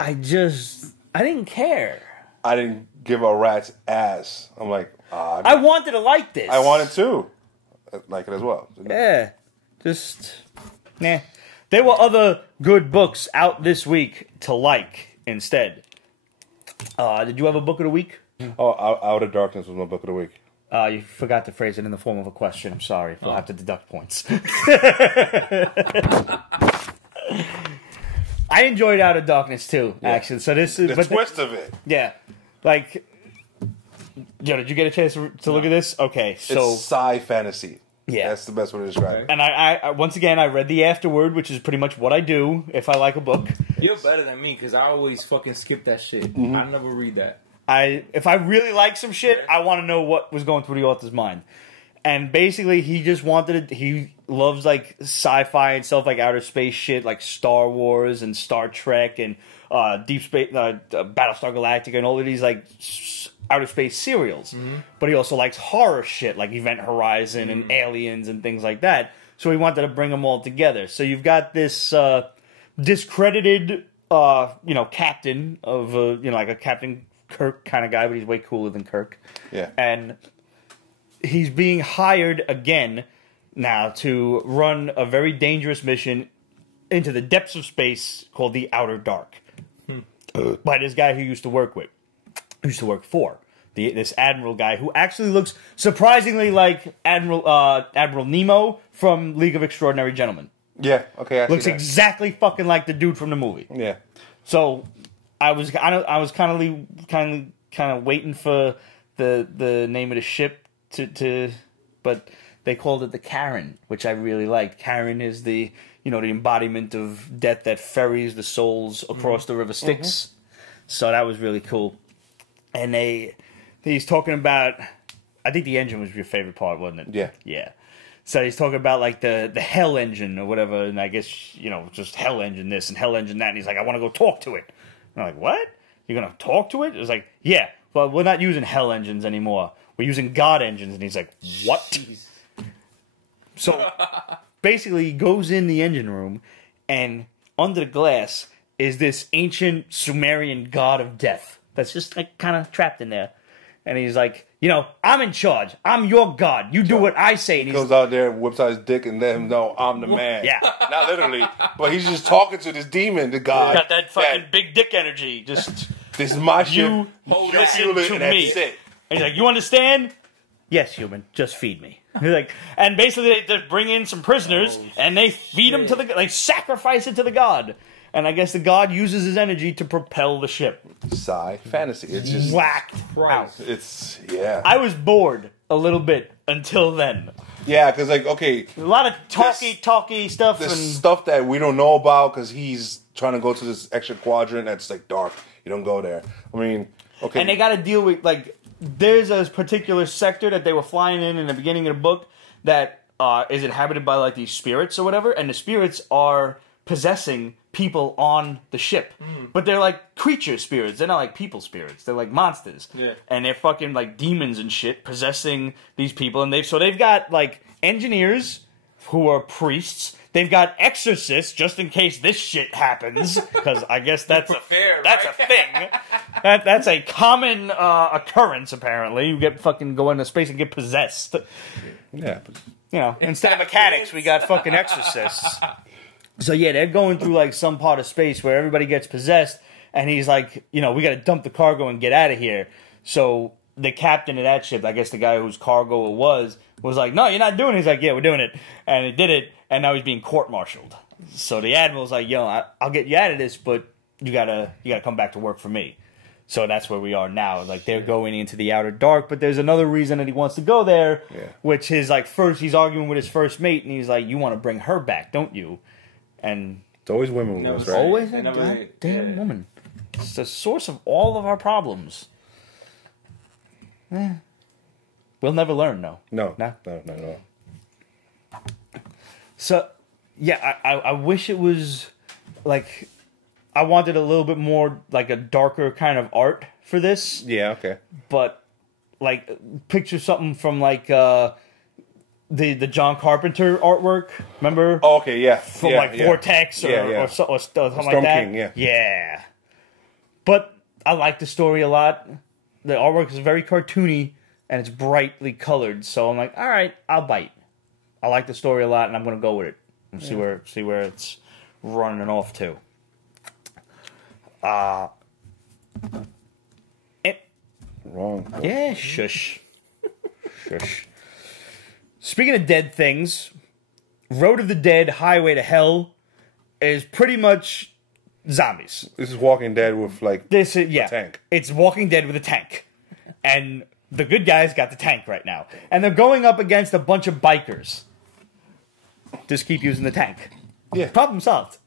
I didn't care. I didn't give a rat's ass. I'm like, I wanted to like this. I wanted to like it as well. Yeah, just nah. There were other good books out this week to like instead. Did you have a book of the week? Oh, Out of Darkness was my book of the week. You forgot to phrase it in the form of a question. I'm sorry. We'll have to deduct points. I enjoyed Out of Darkness too, actually. So this is the twist of it. Yeah, like, did you get a chance to look at this? Okay, so it's sci fantasy. Yeah, that's the best way to describe it. And I once again I read the afterword, which is pretty much what I do if I like a book. You're better than me because I always fucking skip that shit. I never read that. If I really like some shit, I want to know what was going through the author's mind. And basically, he just wanted it. He loves like sci-fi and stuff, like outer space shit, like Star Wars and Star Trek and Deep Space, Battlestar Galactica, and all of these like outer space serials. But he also likes horror shit, like Event Horizon and Aliens and things like that. So he wanted to bring them all together. So you've got this discredited, captain of like a Captain Kirk kind of guy, but he's way cooler than Kirk. Yeah, and he's being hired again now to run a very dangerous mission into the depths of space called the Outer Dark by this guy who used to work for this Admiral guy who actually looks surprisingly like Admiral Nemo from League of Extraordinary Gentlemen. Yeah, okay, looks exactly fucking like the dude from the movie. Yeah. So I was kind of waiting for the name of the ship but they called it the Karen, which I really liked. Karen is the embodiment of death that ferries the souls across the river Styx. So that was really cool. And he's talking about, I think the engine was your favorite part, wasn't it? Yeah. Yeah. So he's talking about like the Hell engine or whatever, and I guess just Hell engine this and Hell engine that, and he's like, I want to go talk to it. And I'm like, what? You're gonna talk to it? It was like, yeah. Well, we're not using Hell engines anymore. We're using God engines. And he's like, what? Jeez. So basically, he goes in the engine room, and under the glass is this ancient Sumerian god of death that's just like kind of trapped in there. And he's like, I'm in charge. I'm your god. You do what I say. And he goes out there and whips out his dick and let him know I'm the man. Yeah. Not literally, but he's just talking to this demon, the god. Got that fucking big dick energy. Just this is my shit. You listen to me. That's it. And he's like, you understand? Yes, human. Just feed me. He's like, and basically they just bring in some prisoners and they feed them to sacrifice it to the god. And I guess the god uses his energy to propel the ship. Sci fantasy. It's just whacked out. It's I was bored a little bit until then. Yeah, because a lot of talky stuff. There's stuff that we don't know about because he's trying to go to this extra quadrant that's like dark. You don't go there. I mean, okay. And they got to deal with there's a particular sector that they were flying in the beginning of the book that is inhabited by these spirits or whatever, and the spirits are possessing people on the ship. But they're like creature spirits. They're not like people spirits. They're like monsters. Yeah. And they're fucking like demons and shit possessing these people. And they've got engineers who are priests. They've got exorcists just in case this shit happens, because I guess that's a thing. That's a common occurrence apparently. You go into space and get possessed. Yeah. Instead of mechanics, we got fucking exorcists. So yeah, they're going through some part of space where everybody gets possessed, and he's like, we got to dump the cargo and get out of here. So the captain of that ship, I guess the guy whose cargo it was like, no, you're not doing it. He's like, yeah, we're doing it. And he did it, and now he's being court-martialed. So the admiral's like, I'll get you out of this, but, you gotta come back to work for me. So that's where we are now. Like, they're going into the outer dark, but there's another reason that he wants to go there, which is, like, first he's arguing with his first mate, and he's like, you want to bring her back, don't you? And it's always women with us, right? Always that goddamn woman. It's the source of all of our problems. We'll never learn, though. No. No. So, yeah, I wish it was, like... I wanted a little bit more, like, a darker kind of art for this. Yeah, okay. But, like, picture something from, like, the John Carpenter artwork. Remember? Oh, okay, yeah. From, Vortex or something like that. King, yeah. Yeah. But I like the story a lot. The artwork is very cartoony, and it's brightly colored. So I'm like, all right, I'll bite. I like the story a lot, and I'm going to go with it. And see where it's running off to. Wrong. Yeah, shush. Shush. Speaking of dead things, Road of the Dead, Highway to Hell is pretty much zombies. This is Walking Dead with, like, a tank. It's Walking Dead with a tank. And the good guys got the tank right now. And they're going up against a bunch of bikers. Just keep using the tank. Yeah. Problem solved.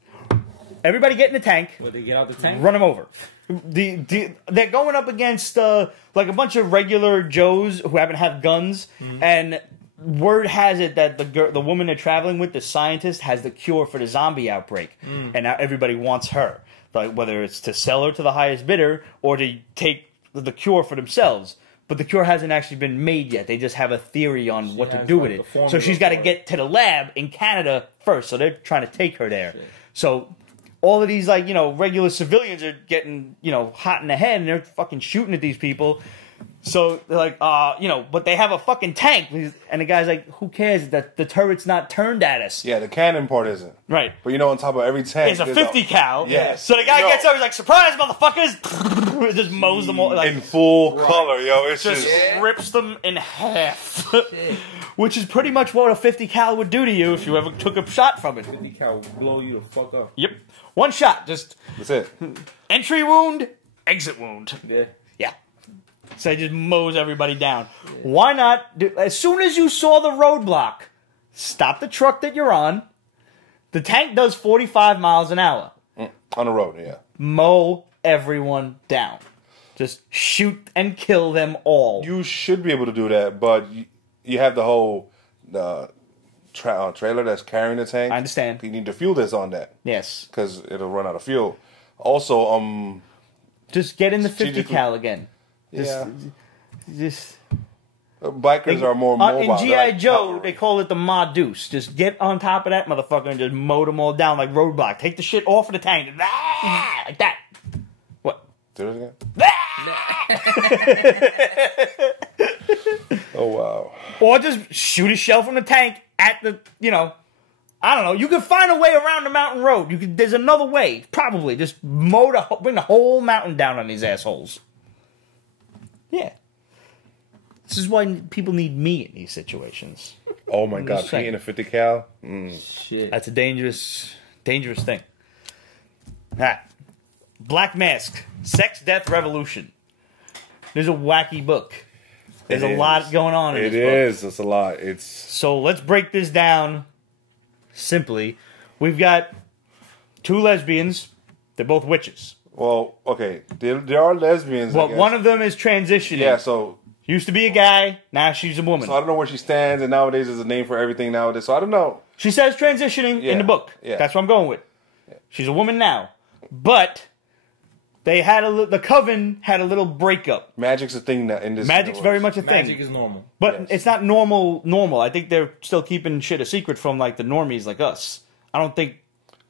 Everybody get in the tank. Will they get out the tank? Run them over. They're going up against like a bunch of regular Joes who haven't had guns, and word has it that the woman they're traveling with, the scientist, has the cure for the zombie outbreak, and now everybody wants her. Like, whether it's to sell her to the highest bidder or to take the cure for themselves. But the cure hasn't actually been made yet. They just have a theory on what to do with it. So she's got to get to the lab in Canada first. So they're trying to take her there. So all of these, like, regular civilians are getting, hot in the head, and they're fucking shooting at these people. So they're like, but they have a fucking tank. And the guy's like, who cares that the turret's not turned at us? Yeah, the cannon part isn't. Right. But on top of every tank, it's a 50 cal. Yeah. So the guy gets over, he's like, surprise, motherfuckers! Just mows them all. Like, in full color, yo. It's just rips them in half. Which is pretty much what a 50 cal would do to you if you ever took a shot from it. 50 cal would blow you the fuck up. Yep. One shot. Just that's it. Entry wound, exit wound. Yeah. Yeah. So it just mows everybody down. Yeah. Why not, as soon as you saw the roadblock, stop the truck that you're on. The tank does 45 miles an hour. On the road, yeah. Mow everyone down. Just shoot and kill them all. You should be able to do that, but you have the whole trailer that's carrying the tank. I understand. You need the fuel that's on that. Yes. Because it'll run out of fuel. Also, just get in the 50 cal again. Just bikers are more mobile. In G.I. Joe, they call it the Ma Deuce. Just get on top of that motherfucker and just mow them all down like roadblock. Take the shit off of the tank. Like that. What? Do it again? Oh, wow. Or just shoot a shell from the tank at the, I don't know. You can find a way around the mountain road. There's another way, probably. Just bring the whole mountain down on these assholes. Yeah. This is why people need me in these situations. Oh my God, painting a 50 cal? Shit. That's a dangerous thing. Ah. Black Mask, Sex, Death, Revolution. There's a wacky book. There's a lot going on in this book. It is. It's a lot. So let's break this down simply. We've got two lesbians. They're both witches. Well, okay. There are lesbians. Well, one of them is transitioning. Yeah, so used to be a guy, now she's a woman. So I don't know where she stands, and nowadays there's a name for everything nowadays. So I don't know. She says transitioning in the book. Yeah. That's what I'm going with. Yeah. She's a woman now. But they had the coven had a little breakup. Magic's a thing now in this. Magic's very much a thing. Magic is normal. But it's not normal. I think they're still keeping shit a secret from like the normies like us. I don't think.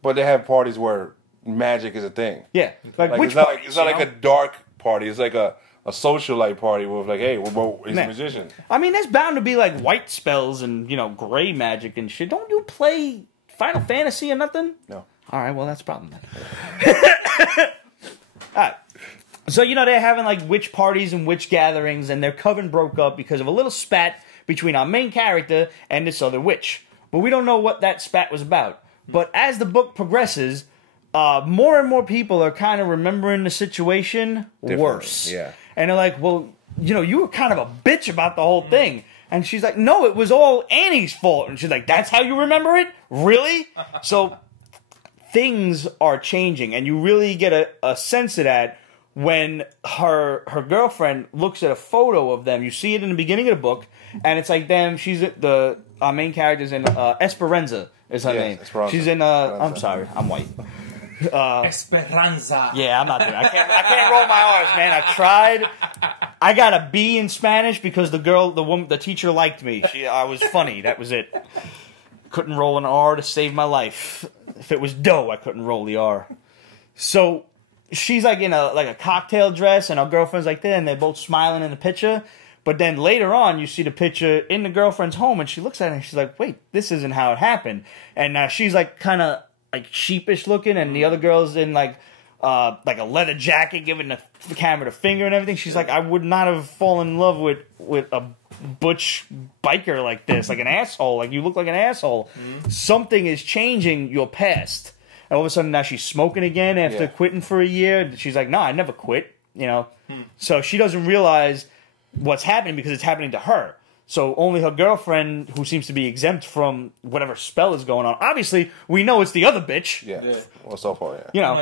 But they have parties where magic is a thing. Yeah. Like which it's not like a dark party. It's like a socialite party with like, hey, he's a magician. I mean, there's bound to be like white spells and, gray magic and shit. Don't you play Final Fantasy or nothing? No. All right, well, that's a problem then. All right. So, they're having like witch parties and witch gatherings, and their coven broke up because of a little spat between our main character and this other witch. But we don't know what that spat was about. But as the book progresses, more and more people are kind of remembering the situation Differently, worse. yeah. And they're like, well, you know, you were kind of a bitch about the whole thing. And she's like, no, it was all Annie's fault. And she's like, that's how you remember it? Really? So things are changing. And you really get a sense of that when her girlfriend looks at a photo of them. You see it in the beginning of the book. And it's like them. She's our main character's in Esperanza is her name. Esperanza. She's in, I'm sorry, I'm white. Esperanza. Yeah, I'm not doing it. I can't roll my R's, man. I tried. I got a B in Spanish because the teacher liked me. I was funny. That was it. Couldn't roll an R to save my life. If it was dough, I couldn't roll the R. So she's like in a cocktail dress, and her girlfriend's like there, and they're both smiling in the picture. But then later on, you see the picture in the girlfriend's home, and she looks at it, and she's like, "Wait, this isn't how it happened." And she's like kind of like sheepish looking, and the other girl's in like a leather jacket, giving the camera the finger and everything. She's like, I would not have fallen in love with a butch biker like this, like an asshole. Like, you look like an asshole. Mm-hmm. Something is changing your past. And all of a sudden now she's smoking again after quitting for a year. She's like, no, I never quit. You know, so she doesn't realize what's happening because it's happening to her. So only her girlfriend, who seems to be exempt from whatever spell is going on. Obviously, we know it's the other bitch. Yeah. Well, so far, yeah. You know,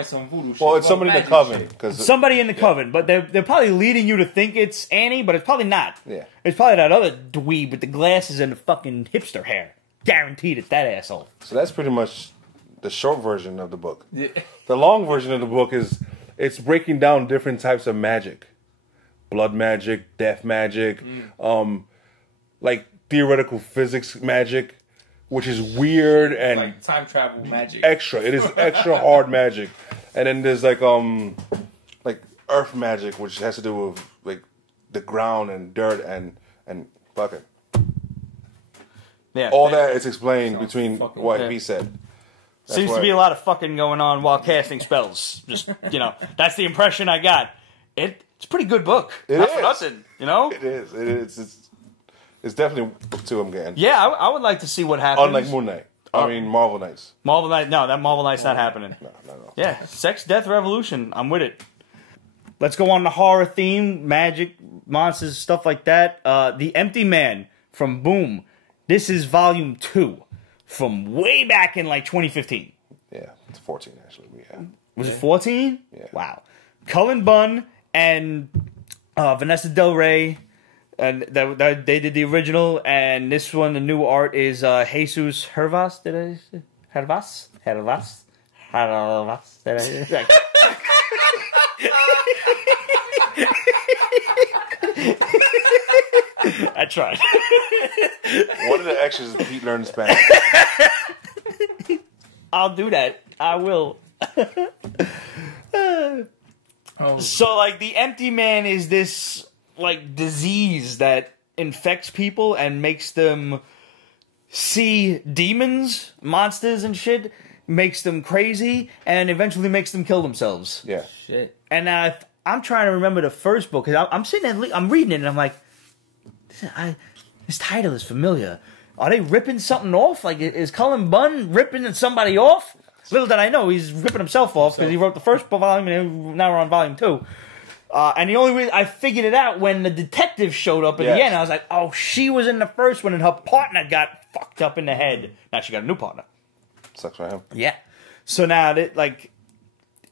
well, it's somebody in the coven. Somebody in the coven, but they're probably leading you to think it's Annie, but it's probably not. Yeah. It's probably that other dweeb with the glasses and the fucking hipster hair. Guaranteed it's that asshole. So that's pretty much the short version of the book. Yeah. The long version of the book is it's breaking down different types of magic. Blood magic, death magic, like theoretical physics magic, which is weird and like time travel magic. Extra. It is extra hard magic. And then there's like earth magic, which has to do with like the ground and dirt and fucking. Yeah. All that is explained between what yeah. he said. Seems to be a lot of fucking going on while casting spells. Just, you know, that's the impression I got. It's a pretty good book. Not for nothing, you know? It is. It's definitely book 2 I'm getting. Yeah, I would like to see what happens. Unlike Moon Knight. I mean, Marvel Knights. Marvel Knight, no, that Marvel Knight's not happening. No. Yeah, Sex, Death, Revolution. I'm with it. Let's go on the horror theme, magic, monsters, stuff like that. The Empty Man from Boom. This is volume 2 from way back in like 2015. Yeah, it's 14 actually. Yeah. Was it 14? Yeah. Wow. Cullen Bunn and Vanessa Del Rey, and they did the original, and this one, the new art is Jesus Hervas. Did I say Hervas? Did I say? I tried. One of the extras is Pete learned Spanish. I'll do that. I will. So, like, the Empty Man is this, like, disease that infects people and makes them see demons, monsters and shit, makes them crazy, and eventually makes them kill themselves. Yeah. Shit. And I'm trying to remember the first book, because I'm sitting there, I'm reading it, and I'm like, this title is familiar. Are they ripping something off? Like, is Cullen Bunn ripping somebody off? Little did I know, he's ripping himself off because he wrote the first volume and now we're on volume 2. And the only reason I figured it out when the detective showed up at the end, I was like, oh, she was in the first one and her partner got fucked up in the head. Now she got a new partner. Sucks for him. Yeah. So now,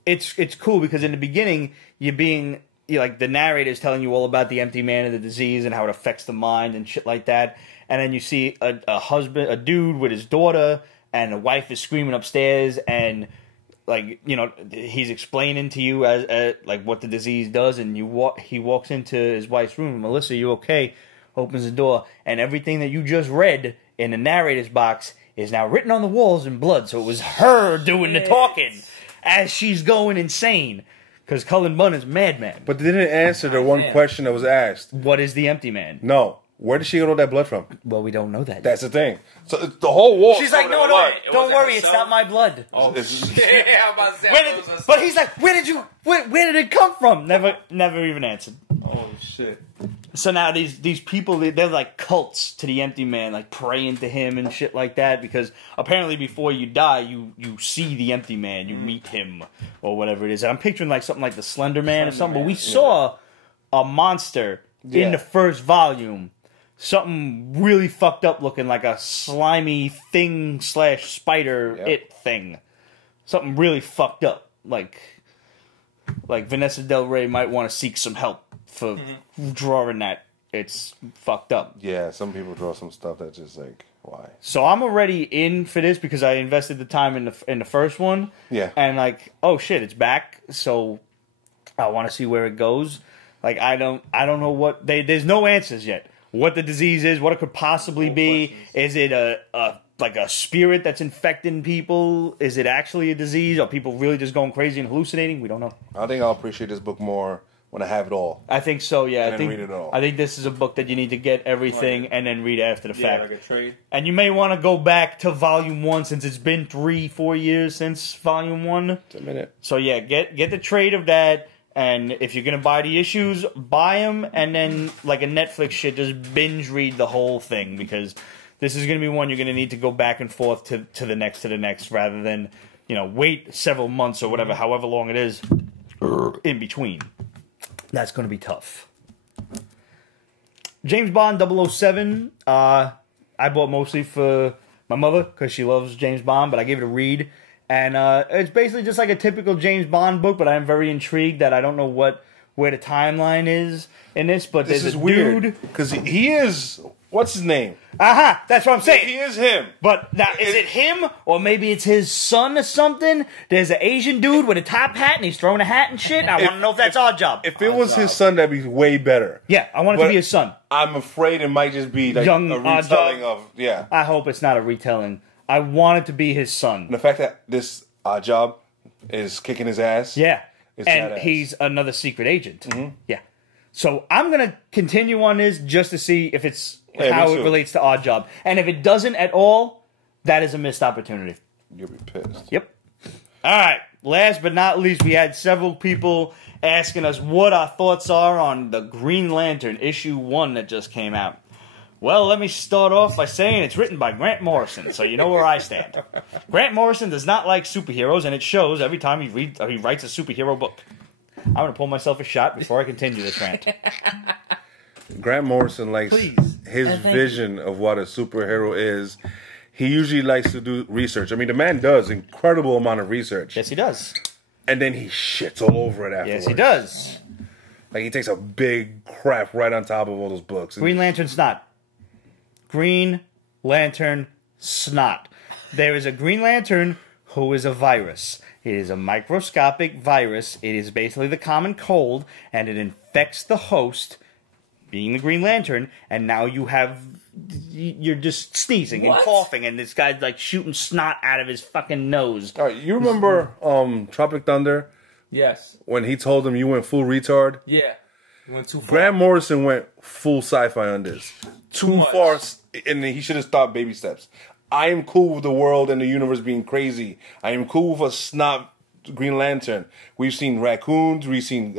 it's cool because in the beginning, like, the narrator is telling you all about the Empty Man and the disease and how it affects the mind and shit like that. And then you see a dude with his daughter, and the wife is screaming upstairs, and, like, you know, he's explaining to you as like what the disease does, and he walks into his wife's room. Melissa, you okay? Opens the door, and everything that you just read in the narrator's box is now written on the walls in blood. So it was her doing the talking as she's going insane. Because Cullen Bunn is madman. But they didn't answer the one question that was asked. What is the Empty Man? No. Where did she get all that blood from? Well, we don't know that. That's the thing. So it's the whole wall. She's like, no, don't worry, it's not my blood. Oh, yeah, I'm about to say. But he's like, where did it come from? Never even answered. Oh, shit. So now these people, they're like cults to the Empty Man, like praying to him and shit like that, because apparently before you die, you see the Empty Man, you meet him, or whatever it is. And I'm picturing like something like the Slender Man or something, but we saw a monster in the first volume. Something really fucked up looking, like a slimy thing / spider thing. Something really fucked up. Like Vanessa Del Rey might want to seek some help for drawing that. It's fucked up. Yeah, some people draw some stuff that's just like, why? So I'm already in for this because I invested the time in the first one. Yeah. And like, oh shit, it's back. So I want to see where it goes. Like I don't know what there's no answers yet. What the disease is, what it could possibly be. Is it like a spirit that's infecting people? Is it actually a disease? Are people really just going crazy and hallucinating? We don't know. I think I'll appreciate this book more when I have it all. I think so, yeah. And then read it all. I think this is a book that you need to get everything and then read after the fact. Like a trade. And you may want to go back to Volume 1 since it's been 3-4 years since Volume 1. It's a minute. So yeah, get the trade of that. And if you're going to buy the issues, buy them. And then, like a Netflix shit, just binge read the whole thing. Because this is going to be one you're going to need to go back and forth to the next, rather than, wait several months or whatever, however long it is in between. That's going to be tough. James Bond 007. I bought mostly for my mother because she loves James Bond, but I gave it a read. And it's basically just like a typical James Bond book, but I'm very intrigued that I don't know where the timeline is in this. But This there's is a weird dude. because he is. What's his name? Aha! That's what I'm saying. He is him. But now, is it him, or maybe it's his son or something? There's an Asian dude with a top hat, and he's throwing a hat and shit. I want to know if that's our job. If it was his son, that'd be way better. Yeah, I want it to But be his son. I'm afraid it might just be like Young a retelling of I hope it's not a retelling. I want it to be his son. And the fact that this job is kicking his ass. Yeah. is And badass. he's another secret agent. Yeah. So I'm going to continue on this just to see if it's how me it too. relates to Odd Job. And if it doesn't at all, that is a missed opportunity. You'll be pissed. Yep. All right. Last but not least, we had several people asking us what our thoughts are on the Green Lantern issue 1 that just came out. Well, let me start off by saying it's written by Grant Morrison, so you know where I stand. Grant Morrison does not like superheroes, and it shows every time he writes a superhero book. I'm going to pull myself a shot before I continue this rant. Grant Morrison likes his vision of what a superhero is. He usually likes to do research. I mean, the man does incredible amount of research. Yes, he does. And then he shits all over it afterwards. Yes, he does. Like, he takes a big crap right on top of all those books. Green Lantern snot. Green Lantern snot. There is a Green Lantern who is a virus. It is a microscopic virus. It is basically the common cold, and it infects the host, being the Green Lantern, and now you're just sneezing and coughing, and this guy's like shooting snot out of his fucking nose. All right, you remember Tropic Thunder? Yes. When he told him you went full retard? Yeah. You went too far. Grant Morrison went full sci-fi on this. Too much. far, and he should have stopped baby steps. I am cool with the world and the universe being crazy. I am cool with a snot Green Lantern. We've seen raccoons. We've seen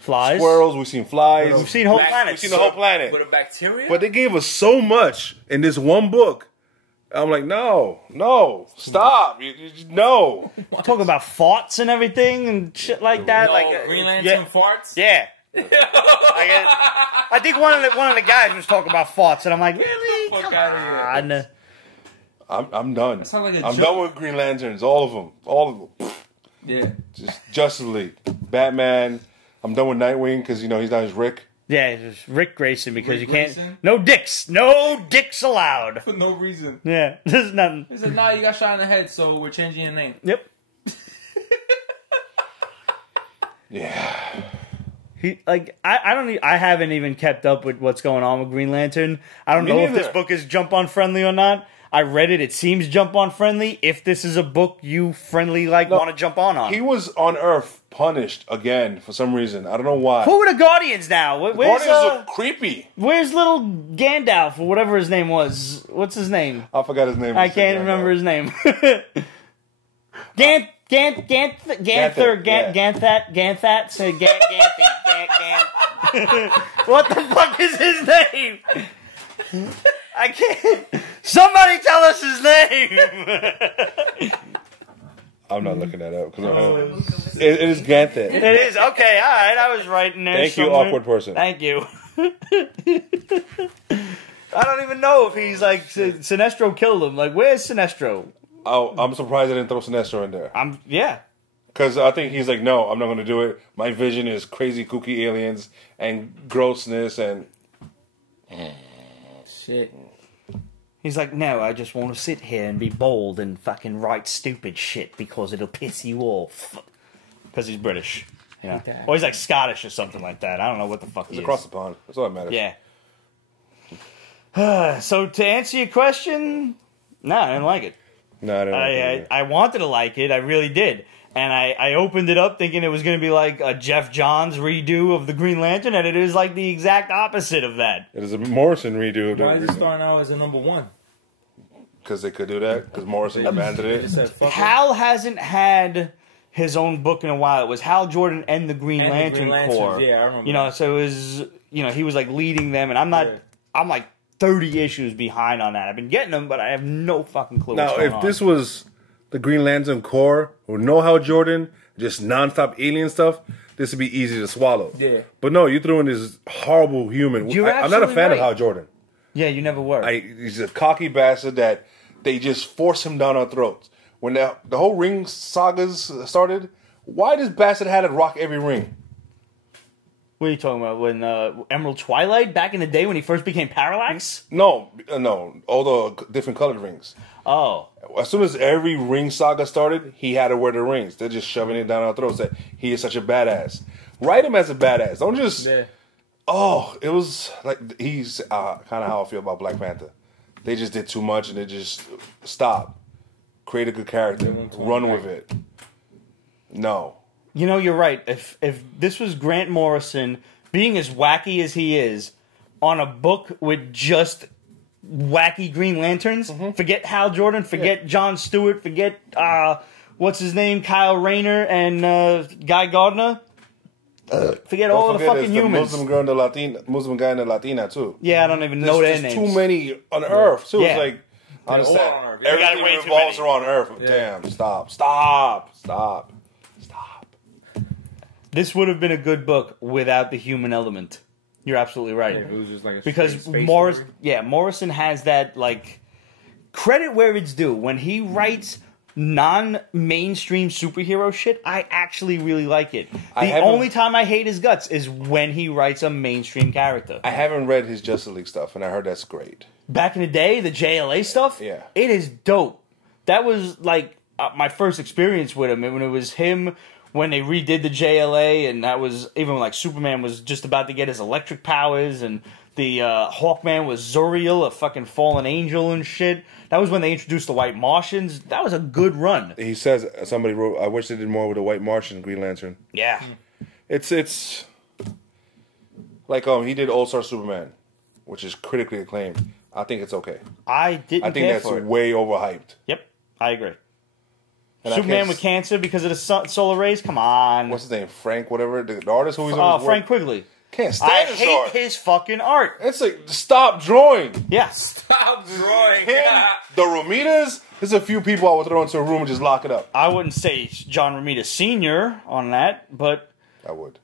Flies. squirrels. We've seen flies. We've seen whole We've planets. We've seen the whole planet. With a bacteria? But they gave us so much in this one book. I'm like, no, stop. No. Talk about farts and everything and shit like that. No, like Green Lantern yeah. farts? Yeah. I think one of the guys was talking about farts, and I'm like, really? Fuck Come outta here. on. I'm done. That sounds like a I'm joke. done with Green Lanterns. All of them. Yeah. Just Justice League. Batman. I'm done with Nightwing because, he's not his Rick. Yeah, it's just Rick Grayson because Rick you can't. Grayson? No dicks allowed. For no reason. Yeah, there's nothing. He said, nah, you got shot in the head, so we're changing your name. Yep. Yeah. I haven't even kept up with what's going on with Green Lantern. I don't know if this book is jump on friendly or not. I read it. It seems jump on friendly. If this is a book you friendly want to jump on. He was on Earth punished again for some reason. I don't know why. Who are the Guardians now? Guardians are creepy. Where's little Gandalf or whatever his name was? What's his name? I forgot his name. I can't remember his name. Ganthat, so Ganthy. What the fuck is his name? I can't. Somebody tell us his name. I'm not looking that up because it is Ganthet. It is okay. All right, I was right in there. Thank you, awkward person. Thank you. I don't even know if he's like Sinestro killed him. Like, where's Sinestro? Oh, I'm surprised I didn't throw Sinestro in there. Yeah. Because I think he's like, no, I'm not going to do it. My vision is crazy, kooky aliens and grossness and shit. He's like, no, I just want to sit here and be bold and fucking write stupid shit because it'll piss you off. Because he's British, you know, or he's like Scottish or something like that. I don't know what the fuck he's across the pond. That's all that matters. Yeah. So to answer your question, no, I didn't like it. No, I didn't like it. I wanted to like it. I really did. And I opened it up thinking it was going to be like a Jeff Johns redo of the Green Lantern, and it is like the exact opposite of that. It is a Morrison redo of the Why is it starting out as a number one? Because they could do that. Because Morrison abandoned it. Hal hasn't had his own book in a while. It was Hal Jordan and the Green Lantern Corps. Yeah, I remember. You know, so it was, you know, he was like leading them, and I'm not. Yeah. I'm like 30 issues behind on that. I've been getting them, but I have no fucking clue. Now, if this was the Green Lantern Corps or no Hal Jordan, just nonstop alien stuff, this would be easy to swallow. Yeah. But no, you threw in this horrible human. I'm not a fan of Hal Jordan. Yeah, you never were. He's a cocky bastard that they just force him down our throats. When the whole ring sagas started, why does bastard had to rock every ring? What are you talking about? When Emerald Twilight, back in the day when he first became Parallax? No, all the different colored rings. Oh. As soon as every ring saga started, he had to wear the rings. They're just shoving it down our throats that he is such a badass. Write him as a badass. Don't just... Yeah. Oh, it was like... He's kind of how I feel about Black Panther. They just did too much and they just stopped. Create a good character. Run with it. No. You know, you're right. If this was Grant Morrison, being as wacky as he is, on a book with just wacky Green Lanterns, forget Hal Jordan, forget John Stewart, forget, what's his name, Kyle Rayner and Guy Gardner. Forget all of the fucking humans. Muslim girl and the Muslim guy and the Latina, too. Yeah, I don't even know their names. There's too many on Earth, too. Yeah. It's like, I understand. Everything revolves around Earth. Yeah. Damn, stop. This would have been a good book without the human element. You're absolutely right. Yeah, it was just like a because Morrison, Morrison has that, like, credit where it's due. When he writes non-mainstream superhero shit, I actually really like it. The only time I hate his guts is when he writes a mainstream character. I haven't read his Justice League stuff, and I heard that's great. Back in the day, the JLA stuff, yeah, it is dope. That was, like, my first experience with him. When it was him... When they redid the JLA, and that was even like Superman was just about to get his electric powers, and the Hawkman was Zuriel, a fucking fallen angel and shit. That was when they introduced the White Martians. That was a good run. He says, somebody wrote, I wish they did more with the White Martian Green Lantern. Yeah. It's like he did All-Star Superman, which is critically acclaimed. I think it's okay. I think that's way overhyped. Yep, I agree. And Superman with cancer because of the solar rays? Come on. What's his name? Frank, whatever. The artist who he's Frank Quigley. Can't stand his art. I hate his fucking art. It's like, stop drawing. Yeah. Stop drawing. The Romitas, there's a few people I would throw into a room and just lock it up. I wouldn't say John Romita Sr. on that, but... I would.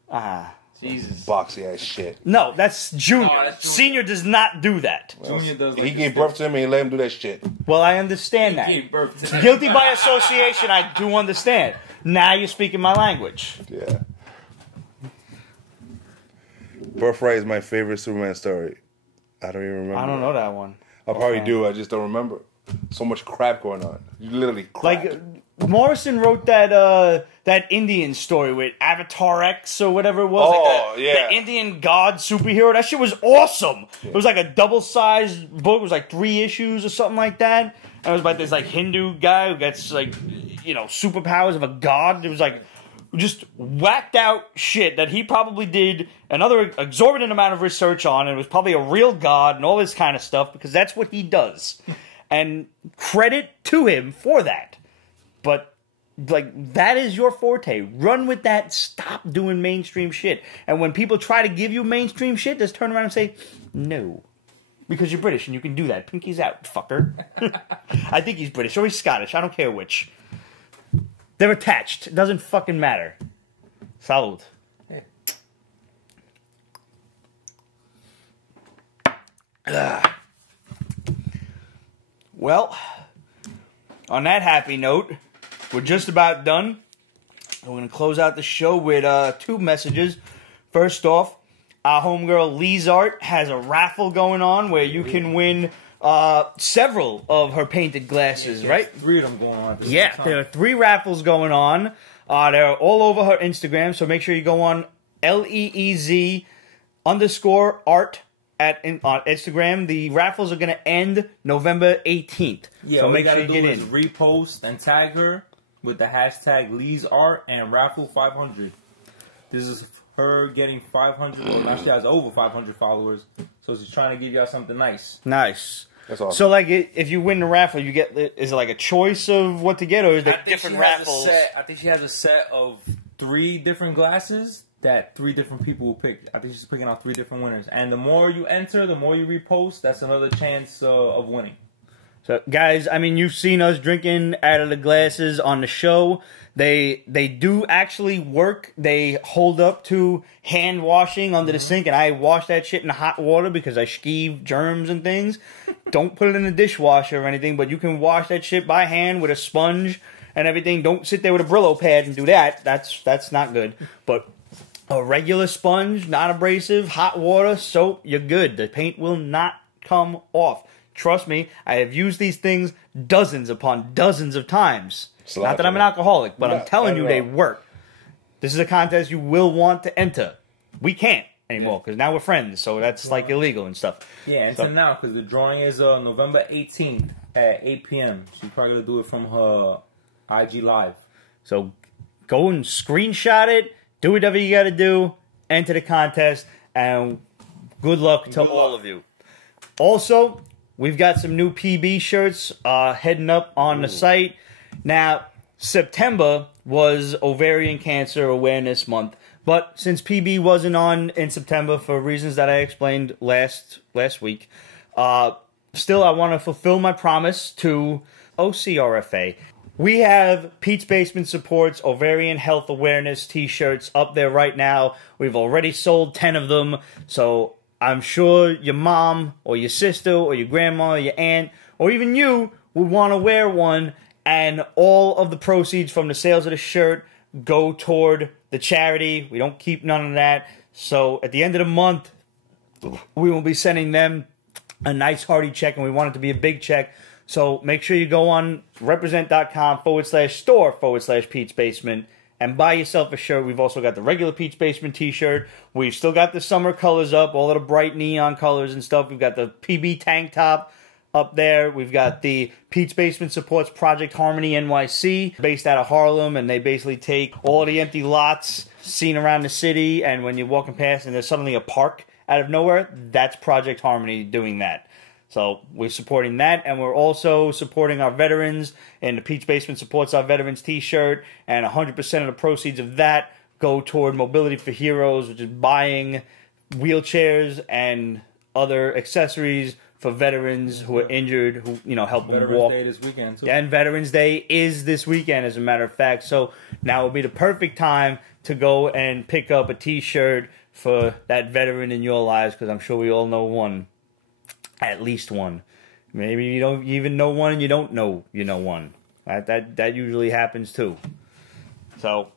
Jesus. Boxy ass shit. No, that's Junior. Senior does not do that. Well, Junior does. He gave birth to him and he let him do that shit. Well, I understand that. He gave birth to him. Guilty by association, I do understand. Now you're speaking my language. Yeah. Birthright is my favorite Superman story. I don't even remember. I don't know that one. I probably do. I just don't remember. So much crap going on. You literally crap. Like Morrison wrote that Indian story with Avatar X or whatever it was. Oh, like yeah. The Indian god superhero. That shit was awesome. Yeah. It was like a double-sized book. It was like 3 issues or something like that. And it was about this like Hindu guy who gets like, you know, superpowers of a god. It was like just whacked out shit that he probably did another exorbitant amount of research on, and it was probably a real god and all this kind of stuff because that's what he does. And credit to him for that. But Like, that is your forte. Run with that. Stop doing mainstream shit. And when people try to give you mainstream shit, just turn around and say, no. Because you're British and you can do that. Pinky's out, fucker. I think he's British or he's Scottish. I don't care which. They're attached. It doesn't fucking matter. Salud. Well, on that happy note, we're just about done. We're going to close out the show with 2 messages. First off, our homegirl Lee's Art has a raffle going on where you can win several of her painted glasses, right? 3 of them going on. Yeah, there are 3 raffles going on. They're all over her Instagram, so make sure you go on LEEZ_art on Instagram. The raffles are going to end November 18th. Yeah, so all make you sure gotta you do get is in. repost and tag her with the hashtag Lee'sArt and raffle 500. This is her getting 500. Well, now she has over 500 followers, so she's trying to give y'all something nice. Nice. That's awesome. So, like, if you win the raffle, you get, is it like a choice of what to get, or is there different raffles? I think she has a set of 3 different glasses that 3 different people will pick. I think she's picking out 3 different winners. And the more you enter, the more you repost, that's another chance of winning. So, guys, I mean, you've seen us drinking out of the glasses on the show. They do actually work. They hold up to hand washing under the sink, and I wash that shit in hot water because I skeeve germs and things. Don't put it in the dishwasher or anything, but you can wash that shit by hand with a sponge and everything. Don't sit there with a Brillo pad and do that. That's not good. But a regular sponge, not abrasive, hot water, soap, you're good. The paint will not come off. Trust me, I have used these things dozens upon dozens of times. Not that I'm an alcoholic, but I'm telling you they work. This is a contest you will want to enter. We can't anymore because now we're friends, so that's like illegal and stuff. Yeah, until now, because the drawing is November 18th at 8 p.m. She's probably going to do it from her IG Live. So go and screenshot it, do whatever you got to do, enter the contest, and good luck to all of you. Also, we've got some new PB shirts heading up on the site. Now, September was Ovarian Cancer Awareness Month, but since PB wasn't on in September for reasons that I explained last week, still I want to fulfill my promise to OCRFA. We have Pete's Basement Supports Ovarian Health Awareness t-shirts up there right now. We've already sold 10 of them, so I'm sure your mom or your sister or your grandma or your aunt or even you would want to wear one. And all of the proceeds from the sales of the shirt go toward the charity. We don't keep none of that. So at the end of the month, we will be sending them a nice hearty check, and we want it to be a big check. So make sure you go on represent.com/store/Pete's Basement and buy yourself a shirt. We've also got the regular Pete's Basement t-shirt. We've still got the summer colors up, all of the bright neon colors and stuff. We've got the PB tank top up there. We've got the Pete's Basement Supports Project Harmony NYC, based out of Harlem, and they basically take all the empty lots seen around the city, and when you're walking past and there's suddenly a park out of nowhere, that's Project Harmony doing that. So we're supporting that, and we're also supporting our veterans, and the Pete's Basement supports our veterans t-shirt, and 100% of the proceeds of that go toward Mobility for Heroes, which is buying wheelchairs and other accessories for veterans who are injured, who, you know, help them walk. Veterans Day this weekend, too. And Veterans Day is this weekend, as a matter of fact. So now would be the perfect time to go and pick up a t-shirt for that veteran in your lives, because I'm sure we all know one. At least one. Maybe you don't even know one and you don't know you know one. That usually happens too. So,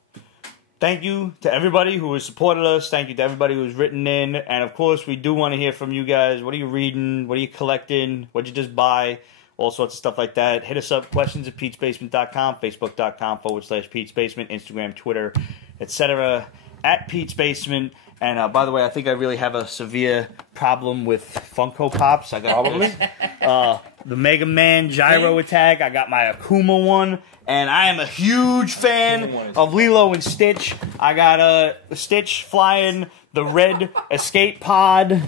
thank you to everybody who has supported us. Thank you to everybody who's written in. And of course, we do want to hear from you guys. What are you reading? What are you collecting? What'd you just buy? All sorts of stuff like that. Hit us up, questions@Pete'sBasement.com, Facebook.com/Pete's Basement, Instagram, Twitter, etc. @Pete's Basement. And by the way, I think I really have a severe problem with Funko Pops. I got the Mega Man Gyro Attack. I got my Akuma one. And I am a huge fan of Lilo and Stitch. I got a Stitch flying the red escape pod.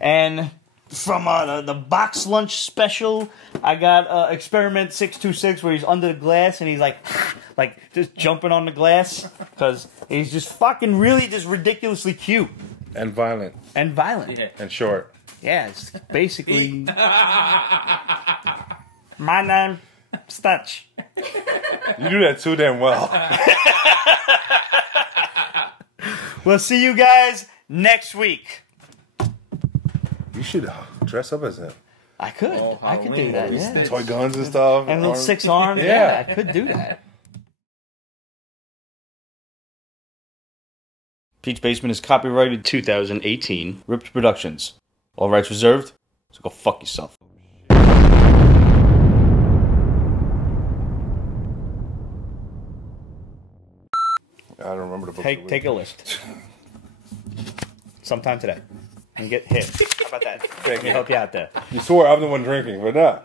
And from the box lunch special. I got Experiment 626 where he's under the glass and he's like just jumping on the glass because he's just fucking really just ridiculously cute And violent. and violent. Yeah. And short. Yeah, it's basically my name Stutch. You do that too damn well. We'll see you guys next week. You should dress up as him. I could. Oh, I could do that. Halloween. Yeah. Toy guns and stuff. And little 6 arms. Yeah. Yeah, I could do that. Pete's Basement is copyrighted 2018. Ripped Productions. All rights reserved. So go fuck yourself. I don't remember the book. Take a list. Sometime today. And get hit. How about that? Let me help you out there. You swore I'm the one drinking, but not.